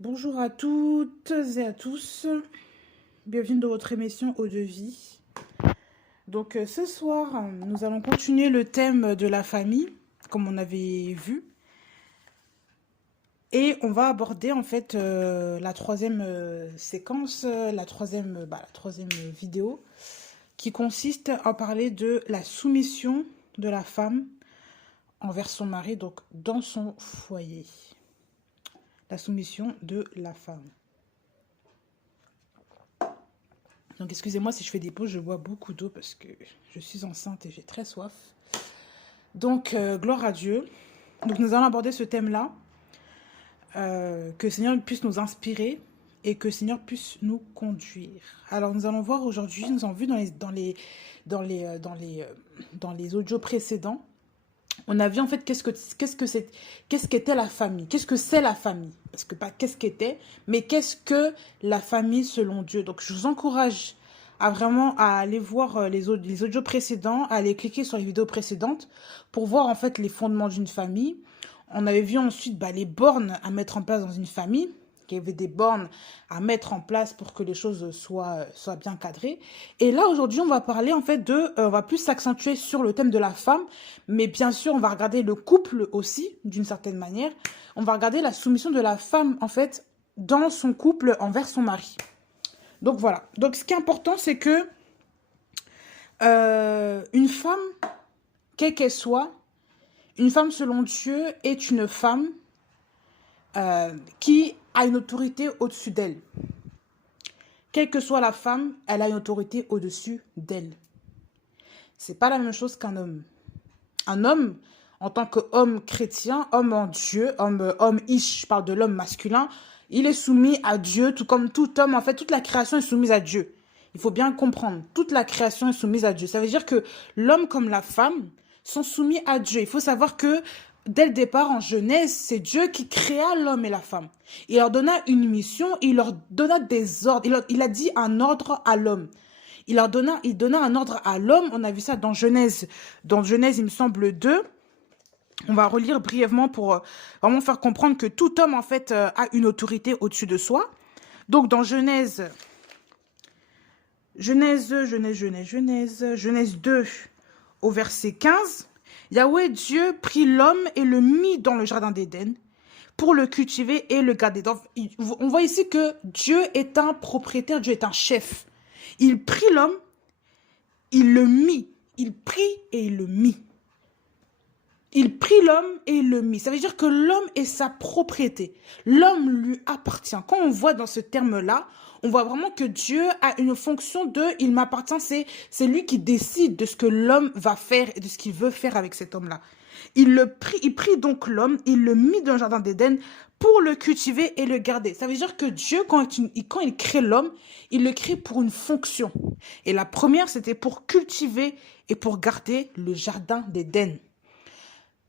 Bonjour à toutes et à tous, bienvenue dans votre émission Eau de vie. Donc ce soir, nous allons continuer le thème de la famille, comme on avait vu, et on va aborder en fait la troisième séquence, la troisième vidéo, qui consiste à parler de la soumission de la femme envers son mari, donc dans son foyer. La soumission de la femme. Donc excusez-moi si je fais des pauses, je bois beaucoup d'eau parce que je suis enceinte et j'ai très soif. Donc gloire à Dieu. Donc nous allons aborder ce thème-là. Que le Seigneur puisse nous inspirer et que le Seigneur puisse nous conduire. Alors nous allons voir aujourd'hui, nous avons vu dans les audios précédents, on a vu en fait qu'est-ce qu'était la famille, qu'est-ce que c'est la famille, parce que pas qu'est-ce qu'était, mais qu'est-ce que la famille selon Dieu. Donc je vous encourage à vraiment à aller voir les audios précédents, à aller cliquer sur les vidéos précédentes pour voir en fait les fondements d'une famille. On avait vu ensuite les bornes à mettre en place dans une famille, qu'il y avait des bornes à mettre en place pour que les choses soient bien cadrées. Et là, aujourd'hui, on va parler en fait on va plus s'accentuer sur le thème de la femme, mais bien sûr, on va regarder le couple aussi, d'une certaine manière. On va regarder la soumission de la femme, en fait, dans son couple envers son mari. Donc voilà. Donc ce qui est important, c'est que une femme, quelle qu'elle soit, une femme selon Dieu est une femme qui a une autorité au-dessus d'elle. Quelle que soit la femme, elle a une autorité au-dessus d'elle. C'est pas la même chose qu'un homme. Un homme, en tant qu'homme chrétien, homme en Dieu, homme ish, je parle de l'homme masculin, il est soumis à Dieu, tout comme tout homme. En fait, toute la création est soumise à Dieu. Il faut bien comprendre, toute la création est soumise à Dieu. Ça veut dire que l'homme comme la femme sont soumis à Dieu. Il faut savoir que dès le départ, en Genèse, c'est Dieu qui créa l'homme et la femme. Il leur donna une mission, il leur donna des ordres. Il a dit un ordre à l'homme. Il donna un ordre à l'homme. On a vu ça dans Genèse. Dans Genèse, il me semble 2. On va relire brièvement pour vraiment faire comprendre que tout homme, en fait, a une autorité au-dessus de soi. Donc, dans Genèse 2, au verset 15, Yahweh Dieu prit l'homme et le mit dans le jardin d'Éden pour le cultiver et le garder. Donc, on voit ici que Dieu est un propriétaire, Dieu est un chef. Il prit l'homme, il le mit. Il prit et il le mit. Il prit l'homme et il le mit. Ça veut dire que l'homme est sa propriété. L'homme lui appartient. Quand on voit dans ce terme-là, on voit vraiment que Dieu a une fonction de « il m'appartient ». C'est lui qui décide de ce que l'homme va faire et de ce qu'il veut faire avec cet homme-là. Il prit donc l'homme, il le mit dans le jardin d'Éden pour le cultiver et le garder. Ça veut dire que Dieu, quand il crée l'homme, il le crée pour une fonction. Et la première, c'était pour cultiver et pour garder le jardin d'Éden.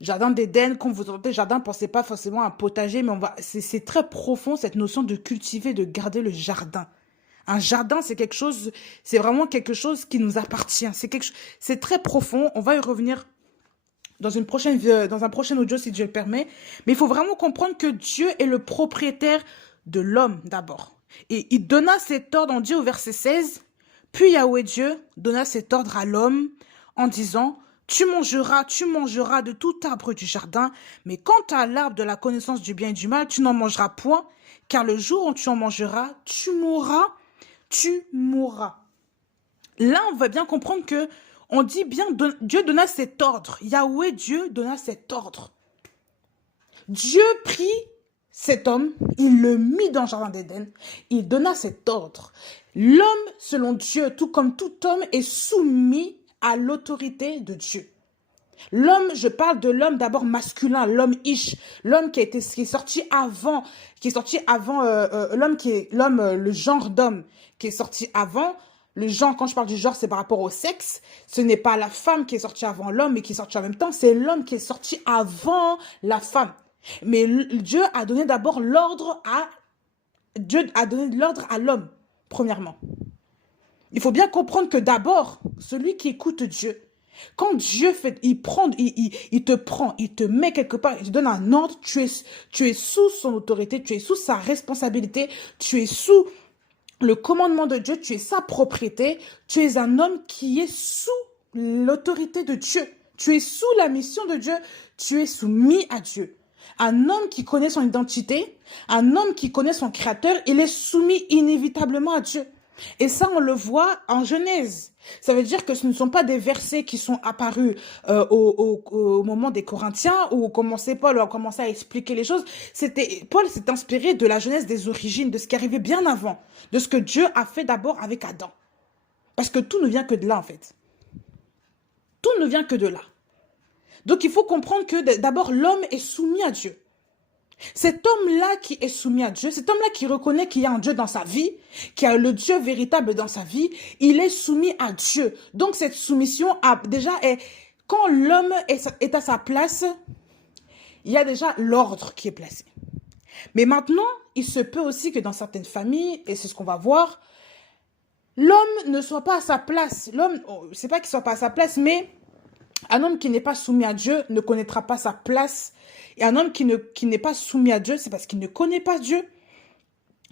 Jardin d'Éden, quand vous entendez jardin, pensez pas forcément à un potager, mais c'est très profond cette notion de cultiver, de garder le jardin. Un jardin, c'est vraiment quelque chose qui nous appartient. C'est très profond. On va y revenir dans un prochain audio si Dieu le permet. Mais il faut vraiment comprendre que Dieu est le propriétaire de l'homme d'abord. Et il donna cet ordre, on dit au verset 16, puis Yahweh Dieu donna cet ordre à l'homme en disant, tu mangeras de tout arbre du jardin, mais quant à l'arbre de la connaissance du bien et du mal, tu n'en mangeras point, car le jour où tu en mangeras, tu mourras. Là, on va bien comprendre que on dit bien, Dieu donna cet ordre. Yahweh, Dieu donna cet ordre. Dieu prit cet homme, il le mit dans le jardin d'Éden, il donna cet ordre. L'homme, selon Dieu, tout comme tout homme, est soumis à l'autorité de Dieu. L'homme, je parle de l'homme d'abord masculin, l'homme ish, l'homme qui est sorti avant, le genre d'homme qui est sorti avant. Le genre, quand je parle du genre, c'est par rapport au sexe. Ce n'est pas la femme qui est sortie avant l'homme et qui est sortie en même temps, c'est l'homme qui est sorti avant la femme. Mais Dieu a donné d'abord l'ordre à l'homme, premièrement. Il faut bien comprendre que d'abord, celui qui écoute Dieu, Quand Dieu fait, il te prend, il te met quelque part, il te donne un ordre, tu es sous son autorité, tu es sous sa responsabilité, tu es sous le commandement de Dieu, tu es sa propriété, tu es un homme qui est sous l'autorité de Dieu. Tu es sous la mission de Dieu, tu es soumis à Dieu. Un homme qui connaît son identité, un homme qui connaît son créateur, il est soumis inévitablement à Dieu. Et ça, on le voit en Genèse. Ça veut dire que ce ne sont pas des versets qui sont apparus au moment des Corinthiens où Paul a commencé à expliquer les choses. Paul s'est inspiré de la Genèse des origines, de ce qui arrivait bien avant, de ce que Dieu a fait d'abord avec Adam. Parce que tout ne vient que de là, en fait. Tout ne vient que de là. Donc, il faut comprendre que d'abord, l'homme est soumis à Dieu. Cet homme-là qui est soumis à Dieu, cet homme-là qui reconnaît qu'il y a un Dieu dans sa vie, qu'il y a le Dieu véritable dans sa vie, il est soumis à Dieu. Donc, cette soumission quand l'homme est à sa place, il y a déjà l'ordre qui est placé. Mais maintenant, il se peut aussi que dans certaines familles, et c'est ce qu'on va voir, l'homme ne soit pas à sa place. L'homme, c'est pas qu'il soit pas à sa place, mais un homme qui n'est pas soumis à Dieu ne connaîtra pas sa place. Et un homme qui n'est pas soumis à Dieu, c'est parce qu'il ne connaît pas Dieu.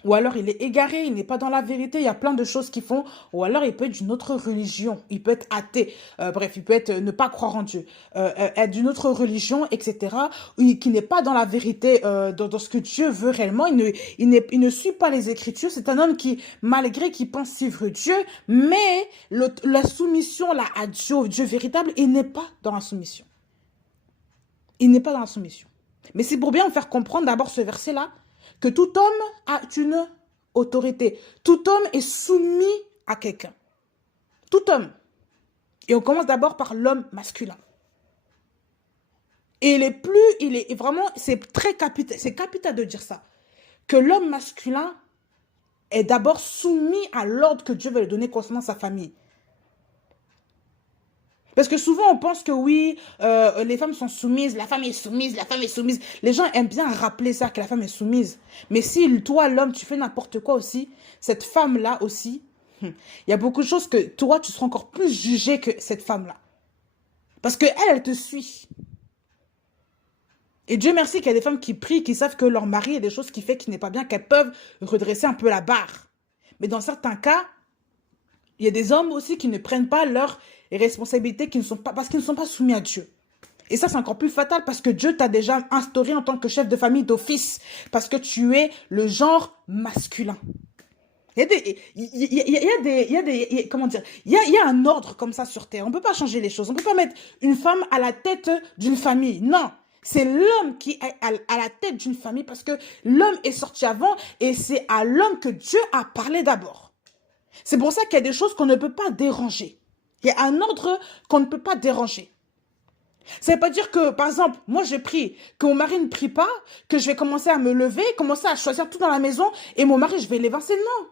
Ou alors il est égaré, il n'est pas dans la vérité. Il y a plein de choses qu'ils font. Ou alors il peut être d'une autre religion. Il peut être athée. Bref, il peut être ne pas croire en Dieu. Être d'une autre religion, etc. Qui n'est pas dans la vérité, dans ce que Dieu veut réellement. Il ne suit pas les Écritures. C'est un homme qui, malgré qu'il pense suivre Dieu, mais la soumission là, à Dieu, au Dieu véritable, il n'est pas dans la soumission. Il n'est pas dans la soumission. Mais c'est pour bien vous faire comprendre d'abord ce verset-là, que tout homme a une autorité. Tout homme est soumis à quelqu'un. Tout homme. Et on commence d'abord par l'homme masculin. Et c'est très capital, c'est capital de dire ça, que l'homme masculin est d'abord soumis à l'ordre que Dieu veut lui donner concernant sa famille. Parce que souvent, on pense que oui, les femmes sont soumises, la femme est soumise, la femme est soumise. Les gens aiment bien rappeler ça, que la femme est soumise. Mais si toi, l'homme, tu fais n'importe quoi aussi, cette femme-là aussi, il y a beaucoup de choses que toi, tu seras encore plus jugé que cette femme-là. Parce qu'elle, elle te suit. Et Dieu merci qu'il y a des femmes qui prient, qui savent que leur mari a des choses qui fait qu'il n'est pas bien, qu'elles peuvent redresser un peu la barre. Mais dans certains cas, il y a des hommes aussi qui ne prennent pas leurs responsabilités parce qu'ils ne sont pas soumis à Dieu. Et ça, c'est encore plus fatal parce que Dieu t'a déjà instauré en tant que chef de famille d'office. Parce que tu es le genre masculin. Il y a un ordre comme ça sur terre. On ne peut pas changer les choses. On ne peut pas mettre une femme à la tête d'une famille. Non. C'est l'homme qui est à la tête d'une famille parce que l'homme est sorti avant et c'est à l'homme que Dieu a parlé d'abord. C'est pour ça qu'il y a des choses qu'on ne peut pas déranger. Il y a un ordre qu'on ne peut pas déranger. Ça ne veut pas dire que, par exemple, moi je prie, que mon mari ne prie pas, que je vais commencer à me lever, commencer à choisir tout dans la maison et mon mari, je vais l'évincer. Non.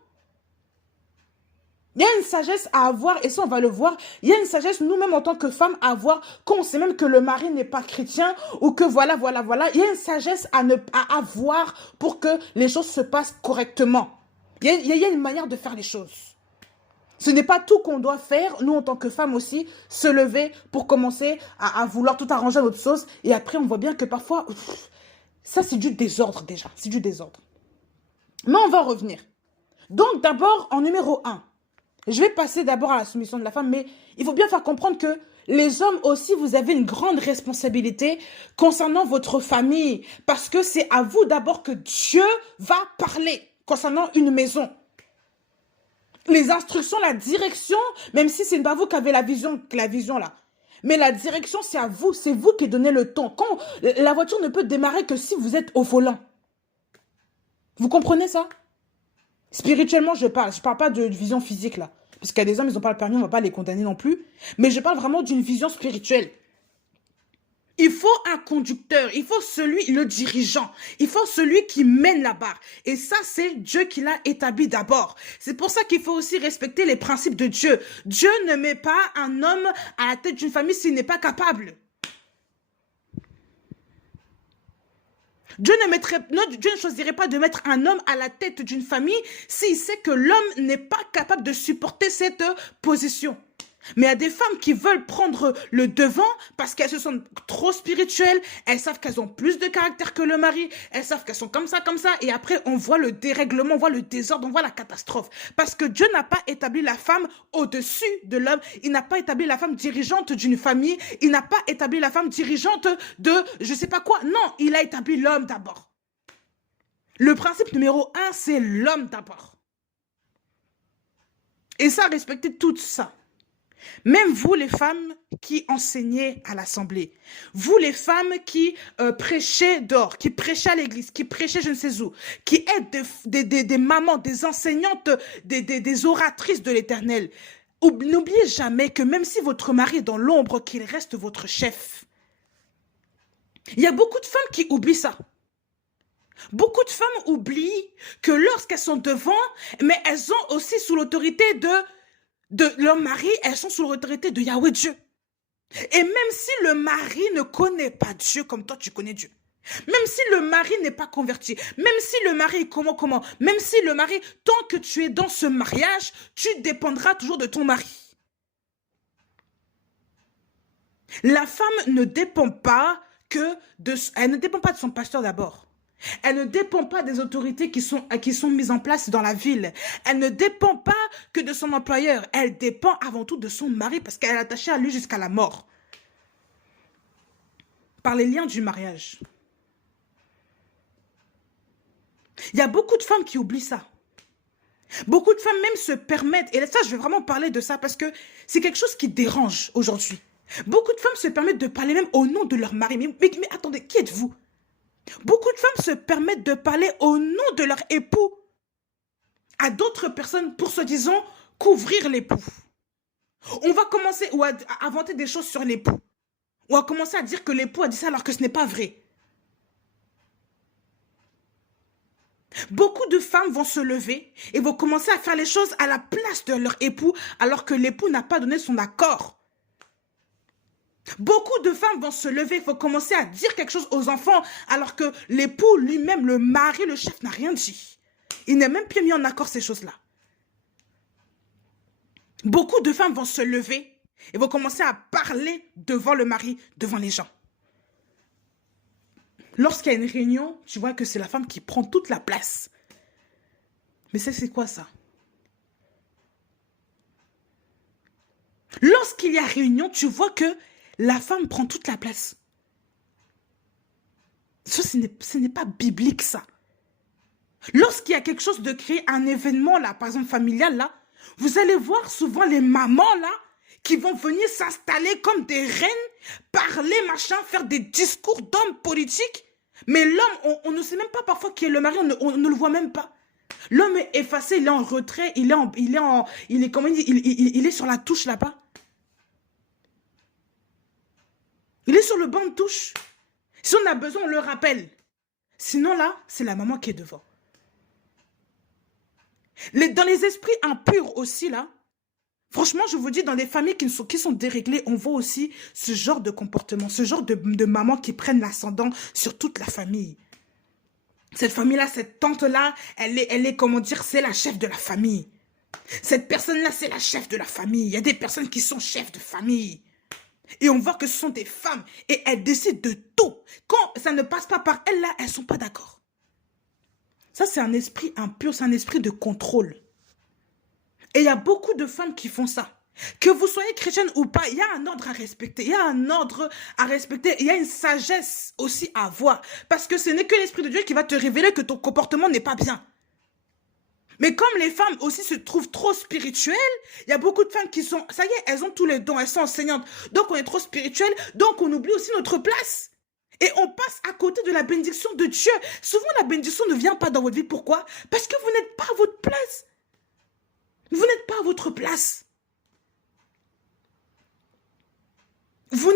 Il y a une sagesse à avoir, et ça on va le voir, il y a une sagesse nous-mêmes en tant que femmes à avoir, quand on sait même que le mari n'est pas chrétien, ou que voilà, il y a une sagesse à avoir pour que les choses se passent correctement. Il y a une manière de faire les choses. Ce n'est pas tout qu'on doit faire, nous en tant que femmes aussi, se lever pour commencer à vouloir tout arranger à notre sauce, et après on voit bien que parfois, ça c'est du désordre déjà, c'est du désordre. Mais on va revenir. Donc d'abord, en numéro 1, je vais passer d'abord à la soumission de la femme, mais il faut bien faire comprendre que les hommes aussi, vous avez une grande responsabilité concernant votre famille. Parce que c'est à vous d'abord que Dieu va parler concernant une maison. Les instructions, la direction, même si ce n'est pas vous qui avez la vision là. Mais la direction, c'est à vous, c'est vous qui donnez le ton. La voiture ne peut démarrer que si vous êtes au volant. Vous comprenez ça? Spirituellement, je parle pas de vision physique là. Parce qu'il y a des hommes, ils n'ont pas le permis, on ne va pas les condamner non plus. Mais je parle vraiment d'une vision spirituelle. Il faut un conducteur, il faut le dirigeant, il faut celui qui mène la barre. Et ça, c'est Dieu qui l'a établi d'abord. C'est pour ça qu'il faut aussi respecter les principes de Dieu. Dieu ne met pas un homme à la tête d'une famille s'il n'est pas capable. Dieu ne choisirait pas de mettre un homme à la tête d'une famille s'il sait que l'homme n'est pas capable de supporter cette position. Mais il y a des femmes qui veulent prendre le devant parce qu'elles se sentent trop spirituelles, elles savent qu'elles ont plus de caractère que le mari, elles savent qu'elles sont comme ça, et après on voit le dérèglement, on voit le désordre, on voit la catastrophe. Parce que Dieu n'a pas établi la femme au-dessus de l'homme, il n'a pas établi la femme dirigeante d'une famille, il n'a pas établi la femme dirigeante de je sais pas quoi. Non, il a établi l'homme d'abord. Le principe numéro 1, c'est l'homme d'abord. Et ça, respectez tout ça. Même vous, les femmes qui enseignez à l'assemblée, vous, les femmes qui prêchez dehors, qui prêchez à l'église, qui prêchez je ne sais où, qui êtes des mamans, des enseignantes, des oratrices de l'Éternel, n'oubliez jamais que même si votre mari est dans l'ombre, qu'il reste votre chef. Il y a beaucoup de femmes qui oublient ça. Beaucoup de femmes oublient que lorsqu'elles sont devant, mais elles ont aussi sous l'autorité de leur mari, elles sont sous l'autorité de Yahweh Dieu. Et même si le mari ne connaît pas Dieu comme toi tu connais Dieu, même si le mari n'est pas converti, même si le mari comment, même si le mari, tant que tu es dans ce mariage, tu dépendras toujours de ton mari. La femme ne dépend pas elle ne dépend pas de son pasteur d'abord. Elle ne dépend pas des autorités qui sont mises en place dans la ville. Elle ne dépend pas que de son employeur. Elle dépend avant tout de son mari parce qu'elle est attachée à lui jusqu'à la mort. Par les liens du mariage. Il y a beaucoup de femmes qui oublient ça. Beaucoup de femmes même se permettent, et ça je vais vraiment parler de ça parce que c'est quelque chose qui dérange aujourd'hui. Beaucoup de femmes se permettent de parler même au nom de leur mari. Mais attendez, qui êtes-vous ? Beaucoup de femmes se permettent de parler au nom de leur époux à d'autres personnes pour, soi-disant, couvrir l'époux. On va commencer à inventer des choses sur l'époux. On va commencer à dire que l'époux a dit ça alors que ce n'est pas vrai. Beaucoup de femmes vont se lever et vont commencer à faire les choses à la place de leur époux alors que l'époux n'a pas donné son accord. Beaucoup de femmes vont se lever, vont commencer à dire quelque chose aux enfants alors que l'époux lui-même, le mari, le chef n'a rien dit. Il n'a même pas mis en accord ces choses-là. Beaucoup de femmes vont se lever et vont commencer à parler devant le mari, devant les gens. Lorsqu'il y a une réunion, tu vois que c'est la femme qui prend toute la place. Mais c'est quoi ça? Lorsqu'il y a réunion, tu vois que la femme prend toute la place. Ça, ce n'est pas biblique, ça. Lorsqu'il y a quelque chose de créer, un événement, là, par exemple familial, là, vous allez voir souvent les mamans, là, qui vont venir s'installer comme des reines, parler, machin, faire des discours d'hommes politiques. Mais l'homme, on ne sait même pas parfois qui est le mari, on ne le voit même pas. L'homme est effacé, il est en retrait, il est sur la touche là-bas. Il est sur le banc de touche. Si on a besoin, on le rappelle. Sinon là, c'est la maman qui est devant. Dans les esprits impurs aussi là, franchement, je vous dis, dans les familles qui sont déréglées, on voit aussi ce genre de comportement, ce genre de mamans qui prennent l'ascendant sur toute la famille. Cette famille-là, cette tante-là, elle est, comment dire, c'est la chef de la famille. Cette personne-là, c'est la chef de la famille. Il y a des personnes qui sont chefs de famille. Et on voit que ce sont des femmes et elles décident de tout. Quand ça ne passe pas par elles, là, elles ne sont pas d'accord. Ça, c'est un esprit impur, c'est un esprit de contrôle. Et il y a beaucoup de femmes qui font ça. Que vous soyez chrétienne ou pas, il y a un ordre à respecter. Il y a un ordre à respecter. Il y a une sagesse aussi à avoir. Parce que ce n'est que l'Esprit de Dieu qui va te révéler que ton comportement n'est pas bien. Mais comme les femmes aussi se trouvent trop spirituelles, il y a beaucoup de femmes qui sont, ça y est, elles ont tous les dons, elles sont enseignantes. Donc on est trop spirituelles, donc on oublie aussi notre place. Et on passe à côté de la bénédiction de Dieu. Souvent la bénédiction ne vient pas dans votre vie. Pourquoi? Parce que vous n'êtes pas à votre place. Vous n'êtes pas à votre place. Vous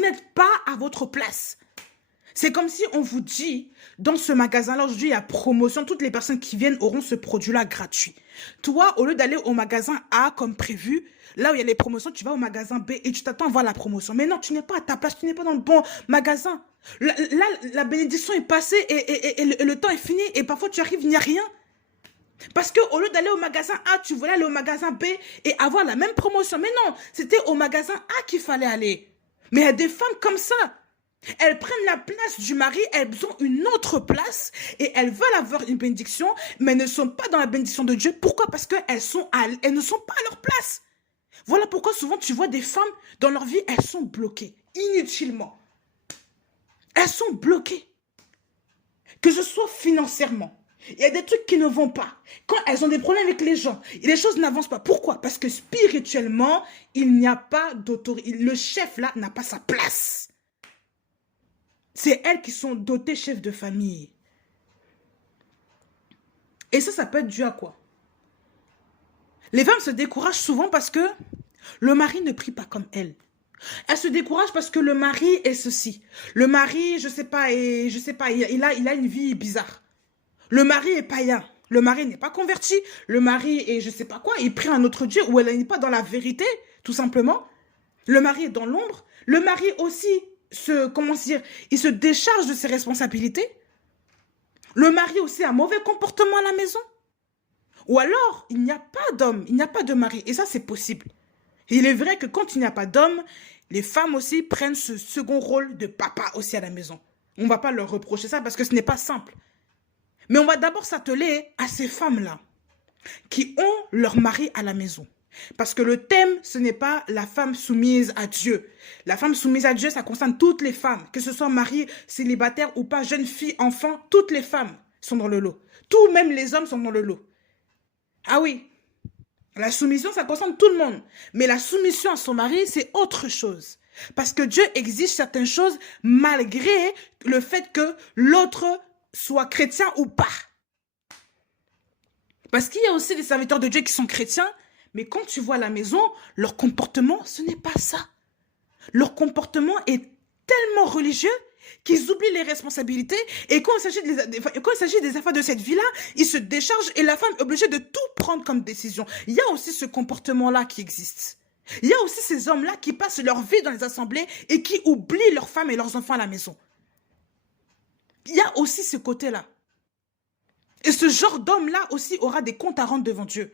n'êtes pas à votre place. C'est comme si on vous dit, dans ce magasin-là, aujourd'hui, il y a promotion, toutes les personnes qui viennent auront ce produit-là gratuit. Toi, au lieu d'aller au magasin A comme prévu, là où il y a les promotions, tu vas au magasin B et tu t'attends à voir la promotion. Mais non, tu n'es pas à ta place, tu n'es pas dans le bon magasin. Là, la bénédiction est passée et le temps est fini et parfois tu arrives, il n'y a rien. Parce qu'au lieu d'aller au magasin A, tu voulais aller au magasin B et avoir la même promotion. Mais non, c'était au magasin A qu'il fallait aller. Mais il y a des femmes comme ça. Elles prennent la place du mari, elles ont une autre place et elles veulent avoir une bénédiction, mais ne sont pas dans la bénédiction de Dieu. Pourquoi? Parce qu'elles elles ne sont pas à leur place. Voilà pourquoi souvent tu vois des femmes, dans leur vie, elles sont bloquées, inutilement. Elles sont bloquées. Que ce soit financièrement. Il y a des trucs qui ne vont pas. Quand elles ont des problèmes avec les gens, les choses n'avancent pas. Pourquoi? Parce que spirituellement, il n'y a pas d'autorité. Le chef là n'a pas sa place. C'est elles qui sont dotées chefs de famille. Et ça peut être dû à quoi? Les femmes se découragent souvent parce que le mari ne prie pas comme elles. Elles se découragent parce que le mari est ceci. Le mari, je sais pas, il a une vie bizarre. Le mari est païen. Le mari n'est pas converti. Le mari est je sais pas quoi. Il prie un autre Dieu ou elle n'est pas dans la vérité, tout simplement. Le mari est dans l'ombre. Le mari aussi il se décharge de ses responsabilités. Le mari aussi a un mauvais comportement à la maison. Ou alors, il n'y a pas d'homme, il n'y a pas de mari. Et ça, c'est possible. Il est vrai que quand il n'y a pas d'homme, les femmes aussi prennent ce second rôle de papa aussi à la maison. On ne va pas leur reprocher ça parce que ce n'est pas simple. Mais on va d'abord s'atteler à ces femmes-là qui ont leur mari à la maison. Parce que le thème, ce n'est pas la femme soumise à Dieu. La femme soumise à Dieu, ça concerne toutes les femmes. Que ce soit mariée, célibataire ou pas, jeune fille, enfant, toutes les femmes sont dans le lot. Tout, même les hommes sont dans le lot. Ah oui, la soumission, ça concerne tout le monde. Mais la soumission à son mari, c'est autre chose. Parce que Dieu exige certaines choses malgré le fait que l'autre soit chrétien ou pas. Parce qu'il y a aussi des serviteurs de Dieu qui sont chrétiens, mais quand tu vois à la maison, leur comportement, ce n'est pas ça. Leur comportement est tellement religieux qu'ils oublient les responsabilités et quand il s'agit des affaires de cette vie-là, ils se déchargent et la femme est obligée de tout prendre comme décision. Il y a aussi ce comportement-là qui existe. Il y a aussi ces hommes-là qui passent leur vie dans les assemblées et qui oublient leurs femmes et leurs enfants à la maison. Il y a aussi ce côté-là. Et ce genre d'homme-là aussi aura des comptes à rendre devant Dieu.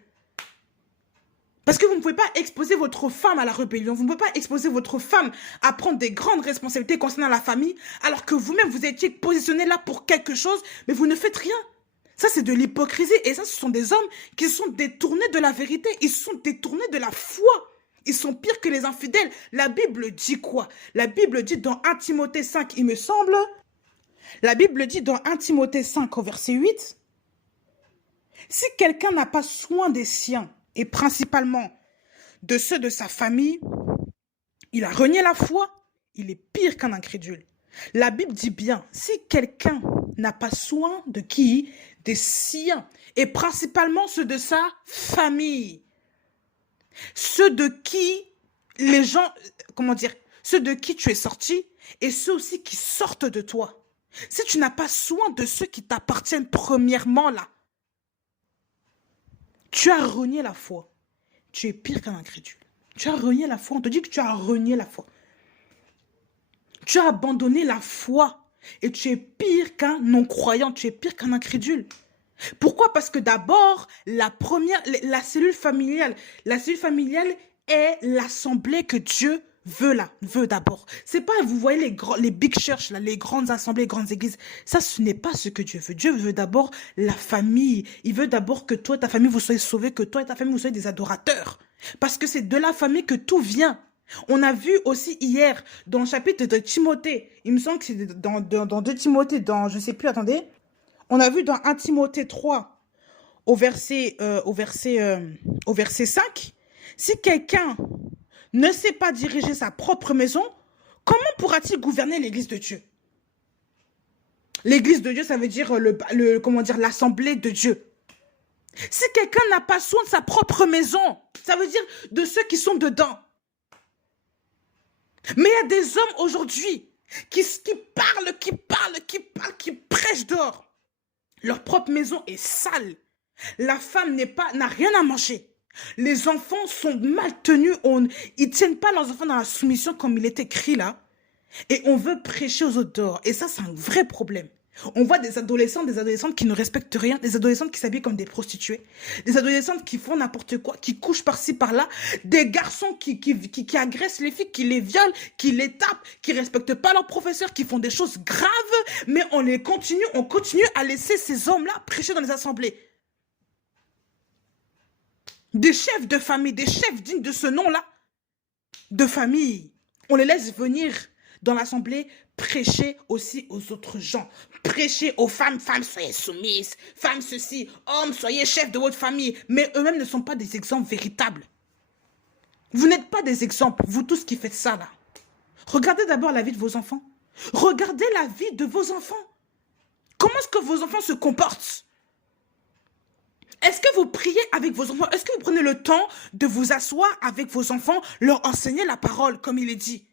Parce que vous ne pouvez pas exposer votre femme à la rébellion. Vous ne pouvez pas exposer votre femme à prendre des grandes responsabilités concernant la famille, alors que vous-même, vous étiez positionné là pour quelque chose, mais vous ne faites rien. Ça, c'est de l'hypocrisie. Et ça, ce sont des hommes qui sont détournés de la vérité. Ils sont détournés de la foi. Ils sont pires que les infidèles. La Bible dit quoi? La Bible dit dans 1 Timothée 5, il me semble. La Bible dit dans 1 Timothée 5, au verset 8, « Si quelqu'un n'a pas soin des siens, et principalement de ceux de sa famille, il a renié la foi, il est pire qu'un incrédule. » La Bible dit bien, si quelqu'un n'a pas soin de qui? Des siens, et principalement ceux de sa famille. Ceux de qui les gens, ceux de qui tu es sorti, et ceux aussi qui sortent de toi. Si tu n'as pas soin de ceux qui t'appartiennent premièrement là, tu as renié la foi. Tu es pire qu'un incrédule. Tu as renié la foi. On te dit que tu as renié la foi. Tu as abandonné la foi. Et tu es pire qu'un non-croyant. Tu es pire qu'un incrédule. Pourquoi? Parce que d'abord, la cellule familiale est l'assemblée que Dieu veut d'abord. C'est pas, vous voyez les big church, là, les grandes assemblées, les grandes églises. Ça, ce n'est pas ce que Dieu veut. Dieu veut d'abord la famille. Il veut d'abord que toi et ta famille, vous soyez sauvés, que toi et ta famille, vous soyez des adorateurs. Parce que c'est de la famille que tout vient. On a vu aussi hier, dans le chapitre de Timothée, il me semble que c'est dans 2 Timothée, je sais plus, attendez. On a vu dans 1 Timothée 3, au verset 5, si quelqu'un ne sait pas diriger sa propre maison, comment pourra-t-il gouverner l'église de Dieu? L'église de Dieu, ça veut dire l'assemblée de Dieu. Si quelqu'un n'a pas soin de sa propre maison, ça veut dire de ceux qui sont dedans. Mais il y a des hommes aujourd'hui qui prêchent dehors. Leur propre maison est sale. La femme n'a rien à manger. Les enfants sont mal tenus. Ils ne tiennent pas leurs enfants dans la soumission comme il est écrit là. Et on veut prêcher aux autres dehors. Et ça, c'est un vrai problème. On voit des adolescentes qui ne respectent rien, des adolescentes qui s'habillent comme des prostituées, des adolescentes qui font n'importe quoi, qui couchent par-ci, par-là, des garçons qui agressent les filles, qui les violent, qui les tapent, qui ne respectent pas leurs professeurs, qui font des choses graves, mais on continue à laisser ces hommes-là prêcher dans les assemblées. Des chefs de famille, des chefs dignes de ce nom-là, de famille, on les laisse venir dans l'assemblée, prêcher aussi aux autres gens. Prêcher aux femmes, femmes soyez soumises, femmes ceci, hommes soyez chefs de votre famille. Mais eux-mêmes ne sont pas des exemples véritables. Vous n'êtes pas des exemples, vous tous qui faites ça là. Regardez d'abord la vie de vos enfants. Regardez la vie de vos enfants. Comment est-ce que vos enfants se comportent? Est-ce que vous priez avec vos enfants? Est-ce que vous prenez le temps de vous asseoir avec vos enfants, leur enseigner la parole comme il est dit?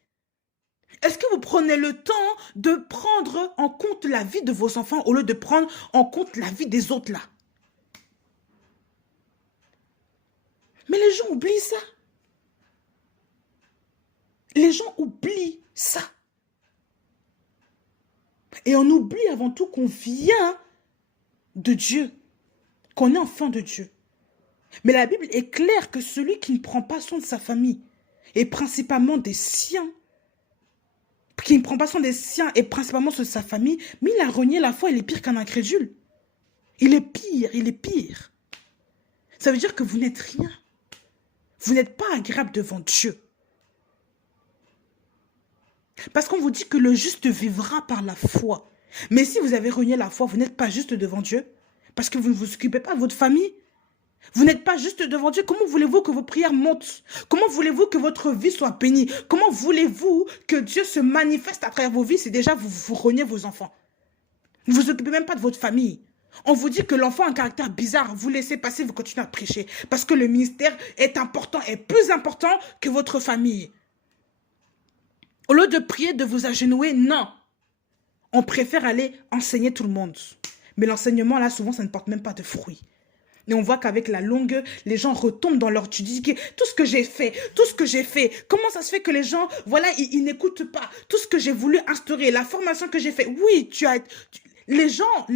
Est-ce que vous prenez le temps de prendre en compte la vie de vos enfants au lieu de prendre en compte la vie des autres là? Mais les gens oublient ça. Les gens oublient ça. Et on oublie avant tout qu'on vient de Dieu, qu'on est enfant de Dieu. Mais la Bible est claire que celui qui ne prend pas soin de sa famille, et principalement des siens, qui ne prend pas soin des siens et principalement de sa famille, mais il a renié la foi, il est pire qu'un incrédule. Il est pire, il est pire. Ça veut dire que vous n'êtes rien. Vous n'êtes pas agréable devant Dieu. Parce qu'on vous dit que le juste vivra par la foi. Mais si vous avez renié la foi, vous n'êtes pas juste devant Dieu. Parce que vous ne vous occupez pas de votre famille. Vous n'êtes pas juste devant Dieu. Comment voulez-vous que vos prières montent? Comment voulez-vous que votre vie soit bénie? Comment voulez-vous que Dieu se manifeste à travers vos vies si déjà vous reniez vos enfants? Vous ne vous occupez même pas de votre famille. On vous dit que l'enfant a un caractère bizarre. Vous laissez passer, vous continuez à prêcher. Parce que le ministère est important, est plus important que votre famille. Au lieu de prier, de vous agenouiller, non. On préfère aller enseigner tout le monde. Mais l'enseignement, là, souvent, ça ne porte même pas de fruits. Et on voit qu'avec la longue, les gens retombent dans leur... Tu dis que tout ce que j'ai fait, comment ça se fait que les gens, voilà, ils n'écoutent pas. Tout ce que j'ai voulu instaurer, la formation que j'ai fait. Oui, les gens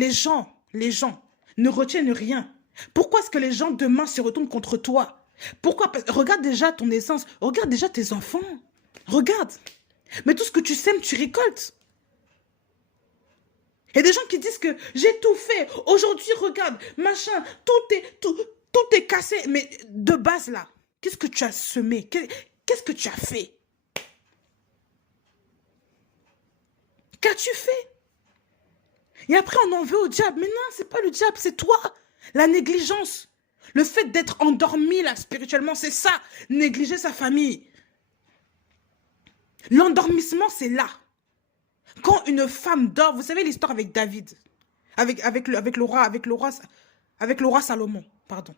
ne retiennent rien. Pourquoi est-ce que les gens demain se retournent contre toi? Pourquoi? Regarde déjà ton essence, regarde déjà tes enfants. Regarde. Mais tout ce que tu sèmes, tu récoltes. Il y a des gens qui disent que j'ai tout fait. Aujourd'hui, regarde, machin, tout est cassé. Mais de base, là, qu'est-ce que tu as semé? Qu'est-ce que tu as fait? Qu'as-tu fait? Et après, on en veut au diable. Mais non, c'est pas le diable, c'est toi. La négligence. Le fait d'être endormi, là, spirituellement, c'est ça. Négliger sa famille. L'endormissement, c'est là. Quand une femme dort, vous savez l'histoire avec David, avec le roi Salomon, pardon.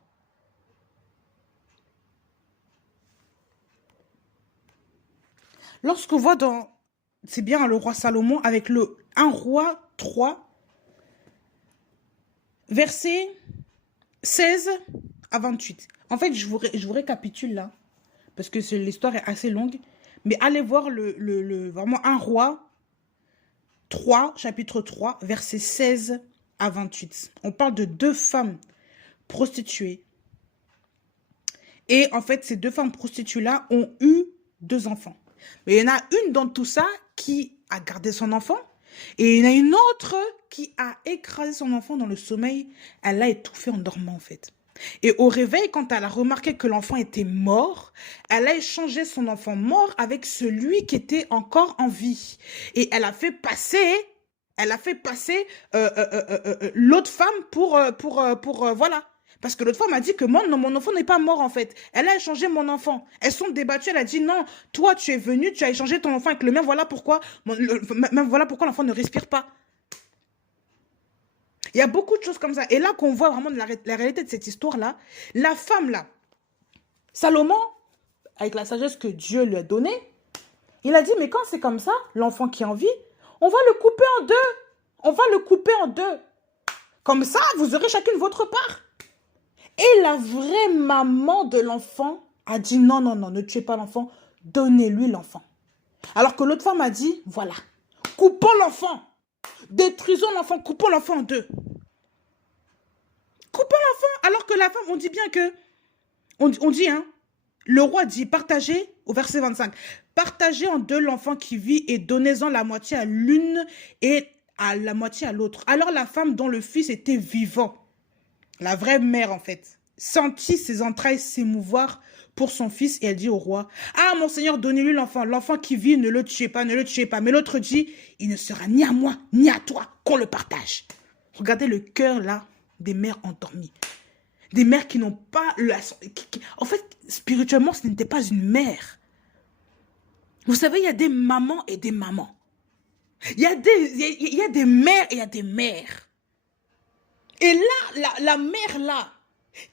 Lorsqu'on voit dans, c'est bien le roi Salomon, avec 1 roi 3, versets 16 à 28. En fait, je vous récapitule là, parce que l'histoire est assez longue, mais allez voir vraiment 1 roi 3, chapitre 3, versets 16 à 28. On parle de 2 femmes prostituées. Et en fait, ces 2 femmes prostituées-là ont eu 2 enfants. Mais il y en a une dans tout ça qui a gardé son enfant. Et il y en a une autre qui a écrasé son enfant dans le sommeil. Elle l'a étouffé en dormant en fait. Et au réveil, quand elle a remarqué que l'enfant était mort, elle a échangé son enfant mort avec celui qui était encore en vie. Et elle a fait passer l'autre femme pour voilà. Parce que l'autre femme a dit que moi, non, mon enfant n'est pas mort en fait. Elle a échangé mon enfant. Elles sont débattues, elle a dit non, toi tu es venu, tu as échangé ton enfant avec le mien, voilà pourquoi l'enfant ne respire pas. Il y a beaucoup de choses comme ça. Et là qu'on voit vraiment la réalité de cette histoire-là, la femme là, Salomon, avec la sagesse que Dieu lui a donnée, il a dit, mais quand c'est comme ça, l'enfant qui est en vie, on va le couper en 2. On va le couper en 2. Comme ça, vous aurez chacune votre part. Et la vraie maman de l'enfant a dit, non, non, non, ne tuez pas l'enfant, donnez-lui l'enfant. Alors que l'autre femme a dit, voilà, coupons l'enfant. Détruisons l'enfant, coupons l'enfant en deux. Coupons l'enfant, alors que la femme, on dit bien que, on dit, hein, le roi dit, partagez, au verset 25, partagez en deux l'enfant qui vit et donnez-en la moitié à l'une et à la moitié à l'autre. Alors la femme dont le fils était vivant, la vraie mère en fait, sentit ses entrailles s'émouvoir pour son fils et elle dit au roi, ah mon seigneur, donnez-lui l'enfant, l'enfant qui vit, ne le tuez pas, ne le tuez pas. Mais l'autre dit, il ne sera ni à moi, ni à toi qu'on le partage. Regardez le cœur là des mères endormies. Des mères qui n'ont pas... En fait, spirituellement, ce n'était pas une mère. Vous savez, il y a des mamans et des mamans. Il y a des mères et il y a des mères. Et là, la mère là,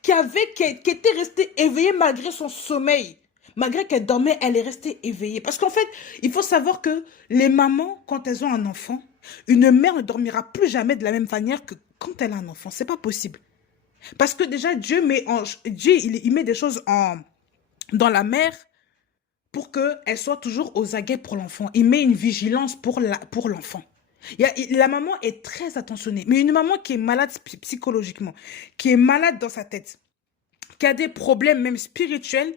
qui était restée éveillée malgré son sommeil, malgré qu'elle dormait, elle est restée éveillée. Parce qu'en fait, il faut savoir que les mamans, quand elles ont un enfant, une mère ne dormira plus jamais de la même manière que quand elle a un enfant. C'est pas possible. Parce que déjà, Dieu il met des choses dans la mère pour qu'elle soit toujours aux aguets pour l'enfant. Il met une vigilance pour l'enfant. La maman est très attentionnée. Mais une maman qui est malade psychologiquement, qui est malade dans sa tête, qui a des problèmes même spirituels,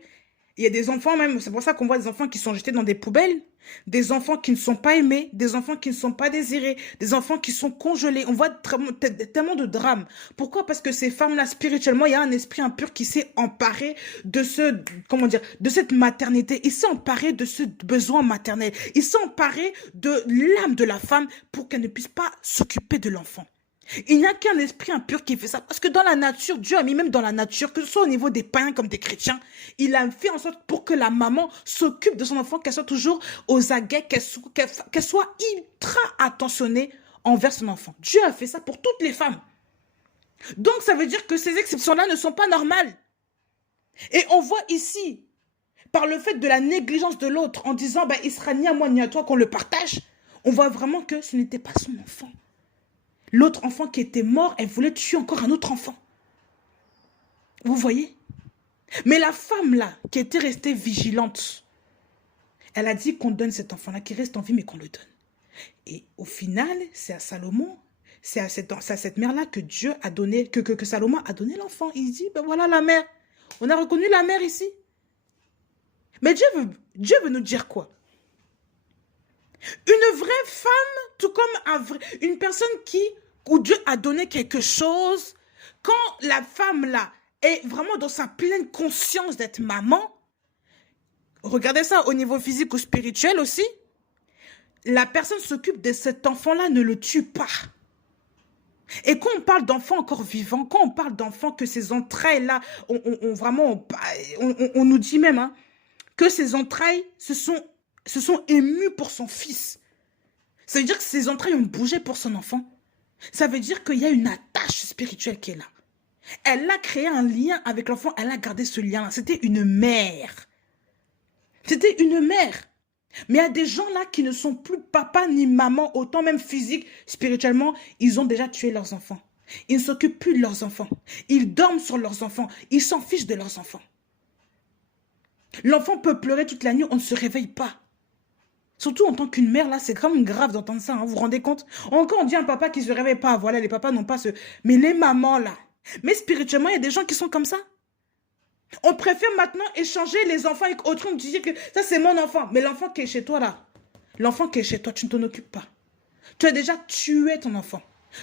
il y a des enfants même, c'est pour ça qu'on voit des enfants qui sont jetés dans des poubelles, des enfants qui ne sont pas aimés, des enfants qui ne sont pas désirés, des enfants qui sont congelés. On voit tellement de drames. Pourquoi? Parce que ces femmes-là, spirituellement, il y a un esprit impur qui s'est emparé de de cette maternité. Il s'est emparé de ce besoin maternel. Il s'est emparé de l'âme de la femme pour qu'elle ne puisse pas s'occuper de l'enfant. Il n'y a qu'un esprit impur qui fait ça. Parce que dans la nature, Dieu a mis même dans la nature, que ce soit au niveau des païens comme des chrétiens, il a fait en sorte pour que la maman s'occupe de son enfant, qu'elle soit toujours aux aguets, qu'elle soit ultra attentionnée envers son enfant. Dieu a fait ça pour toutes les femmes. Donc ça veut dire que ces exceptions-là ne sont pas normales. Et on voit ici, par le fait de la négligence de l'autre, en disant, il ne sera ni à moi ni à toi qu'on le partage, on voit vraiment que ce n'était pas son enfant. L'autre enfant qui était mort, elle voulait tuer encore un autre enfant. Vous voyez? Mais la femme là, qui était restée vigilante, elle a dit qu'on donne cet enfant-là, qui reste en vie, mais qu'on le donne. Et au final, c'est à Salomon, c'est à cette mère-là que Dieu a donné, que Salomon a donné l'enfant. Il dit, voilà la mère. On a reconnu la mère ici. Mais Dieu veut nous dire quoi? Une vraie femme, tout comme une personne où Dieu a donné quelque chose, quand la femme là est vraiment dans sa pleine conscience d'être maman, regardez ça au niveau physique ou spirituel aussi, la personne s'occupe de cet enfant-là, ne le tue pas. Et quand on parle d'enfant encore vivant, quand on parle d'enfant que ses entrailles-là, on nous dit même hein, que ses entrailles se sont émues pour son fils. Ça veut dire que ses entrailles ont bougé pour son enfant. Ça veut dire qu'il y a une attache spirituelle qui est là. Elle a créé un lien avec l'enfant, elle a gardé ce lien-là. C'était une mère. C'était une mère. Mais il y a des gens là qui ne sont plus papa ni maman, autant même physique, spirituellement, ils ont déjà tué leurs enfants. Ils ne s'occupent plus de leurs enfants. Ils dorment sur leurs enfants. Ils s'en fichent de leurs enfants. L'enfant peut pleurer toute la nuit, on ne se réveille pas. Surtout en tant qu'une mère, là, c'est quand même grave d'entendre ça, hein, vous vous rendez compte? Encore on dit un papa qui ne se réveille pas, voilà, les papas n'ont pas ce... Mais les mamans, là, mais spirituellement, il y a des gens qui sont comme ça. On préfère maintenant échanger les enfants avec autrui, on dit que ça, c'est mon enfant. Mais l'enfant qui est chez toi, là, l'enfant qui est chez toi, tu ne t'en occupes pas. Tu as déjà tué ton enfant.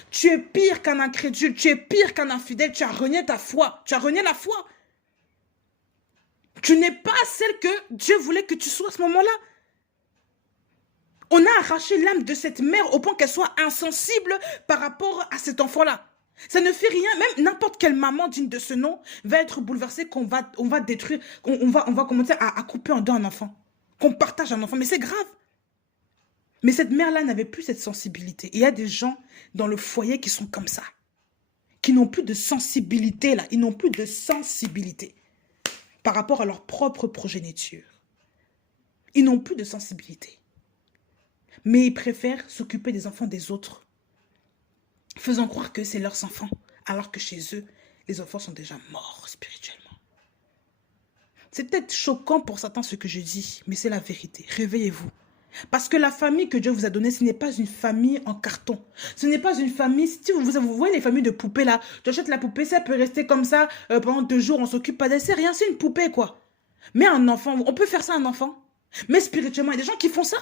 Tu es pire qu'un incrédule, tu es pire qu'un infidèle, tu as renié ta foi, tu as renié la foi. Tu n'es pas celle que Dieu voulait que tu sois à ce moment-là. On a arraché l'âme de cette mère au point qu'elle soit insensible par rapport à cet enfant-là. Ça ne fait rien, même n'importe quelle maman digne de ce nom va être bouleversée qu'on va détruire, on va commencer à couper en deux un enfant, qu'on partage un enfant, mais c'est grave. Mais cette mère-là n'avait plus cette sensibilité. Et il y a des gens dans le foyer qui sont comme ça, qui n'ont plus de sensibilité là, ils n'ont plus de sensibilité par rapport à leur propre progéniture. Ils n'ont plus de sensibilité. Mais ils préfèrent s'occuper des enfants des autres, faisant croire que c'est leurs enfants, alors que chez eux, les enfants sont déjà morts spirituellement. C'est peut-être choquant pour certains ce que je dis, mais c'est la vérité. Réveillez-vous. Parce que la famille que Dieu vous a donnée, ce n'est pas une famille en carton. Ce n'est pas une famille... Si vous voyez les familles de poupées là, tu achètes la poupée, ça peut rester comme ça pendant 2 jours, on s'occupe pas d'elle. C'est rien, c'est une poupée quoi. Mais un enfant, on peut faire ça à un enfant. Mais spirituellement, il y a des gens qui font ça.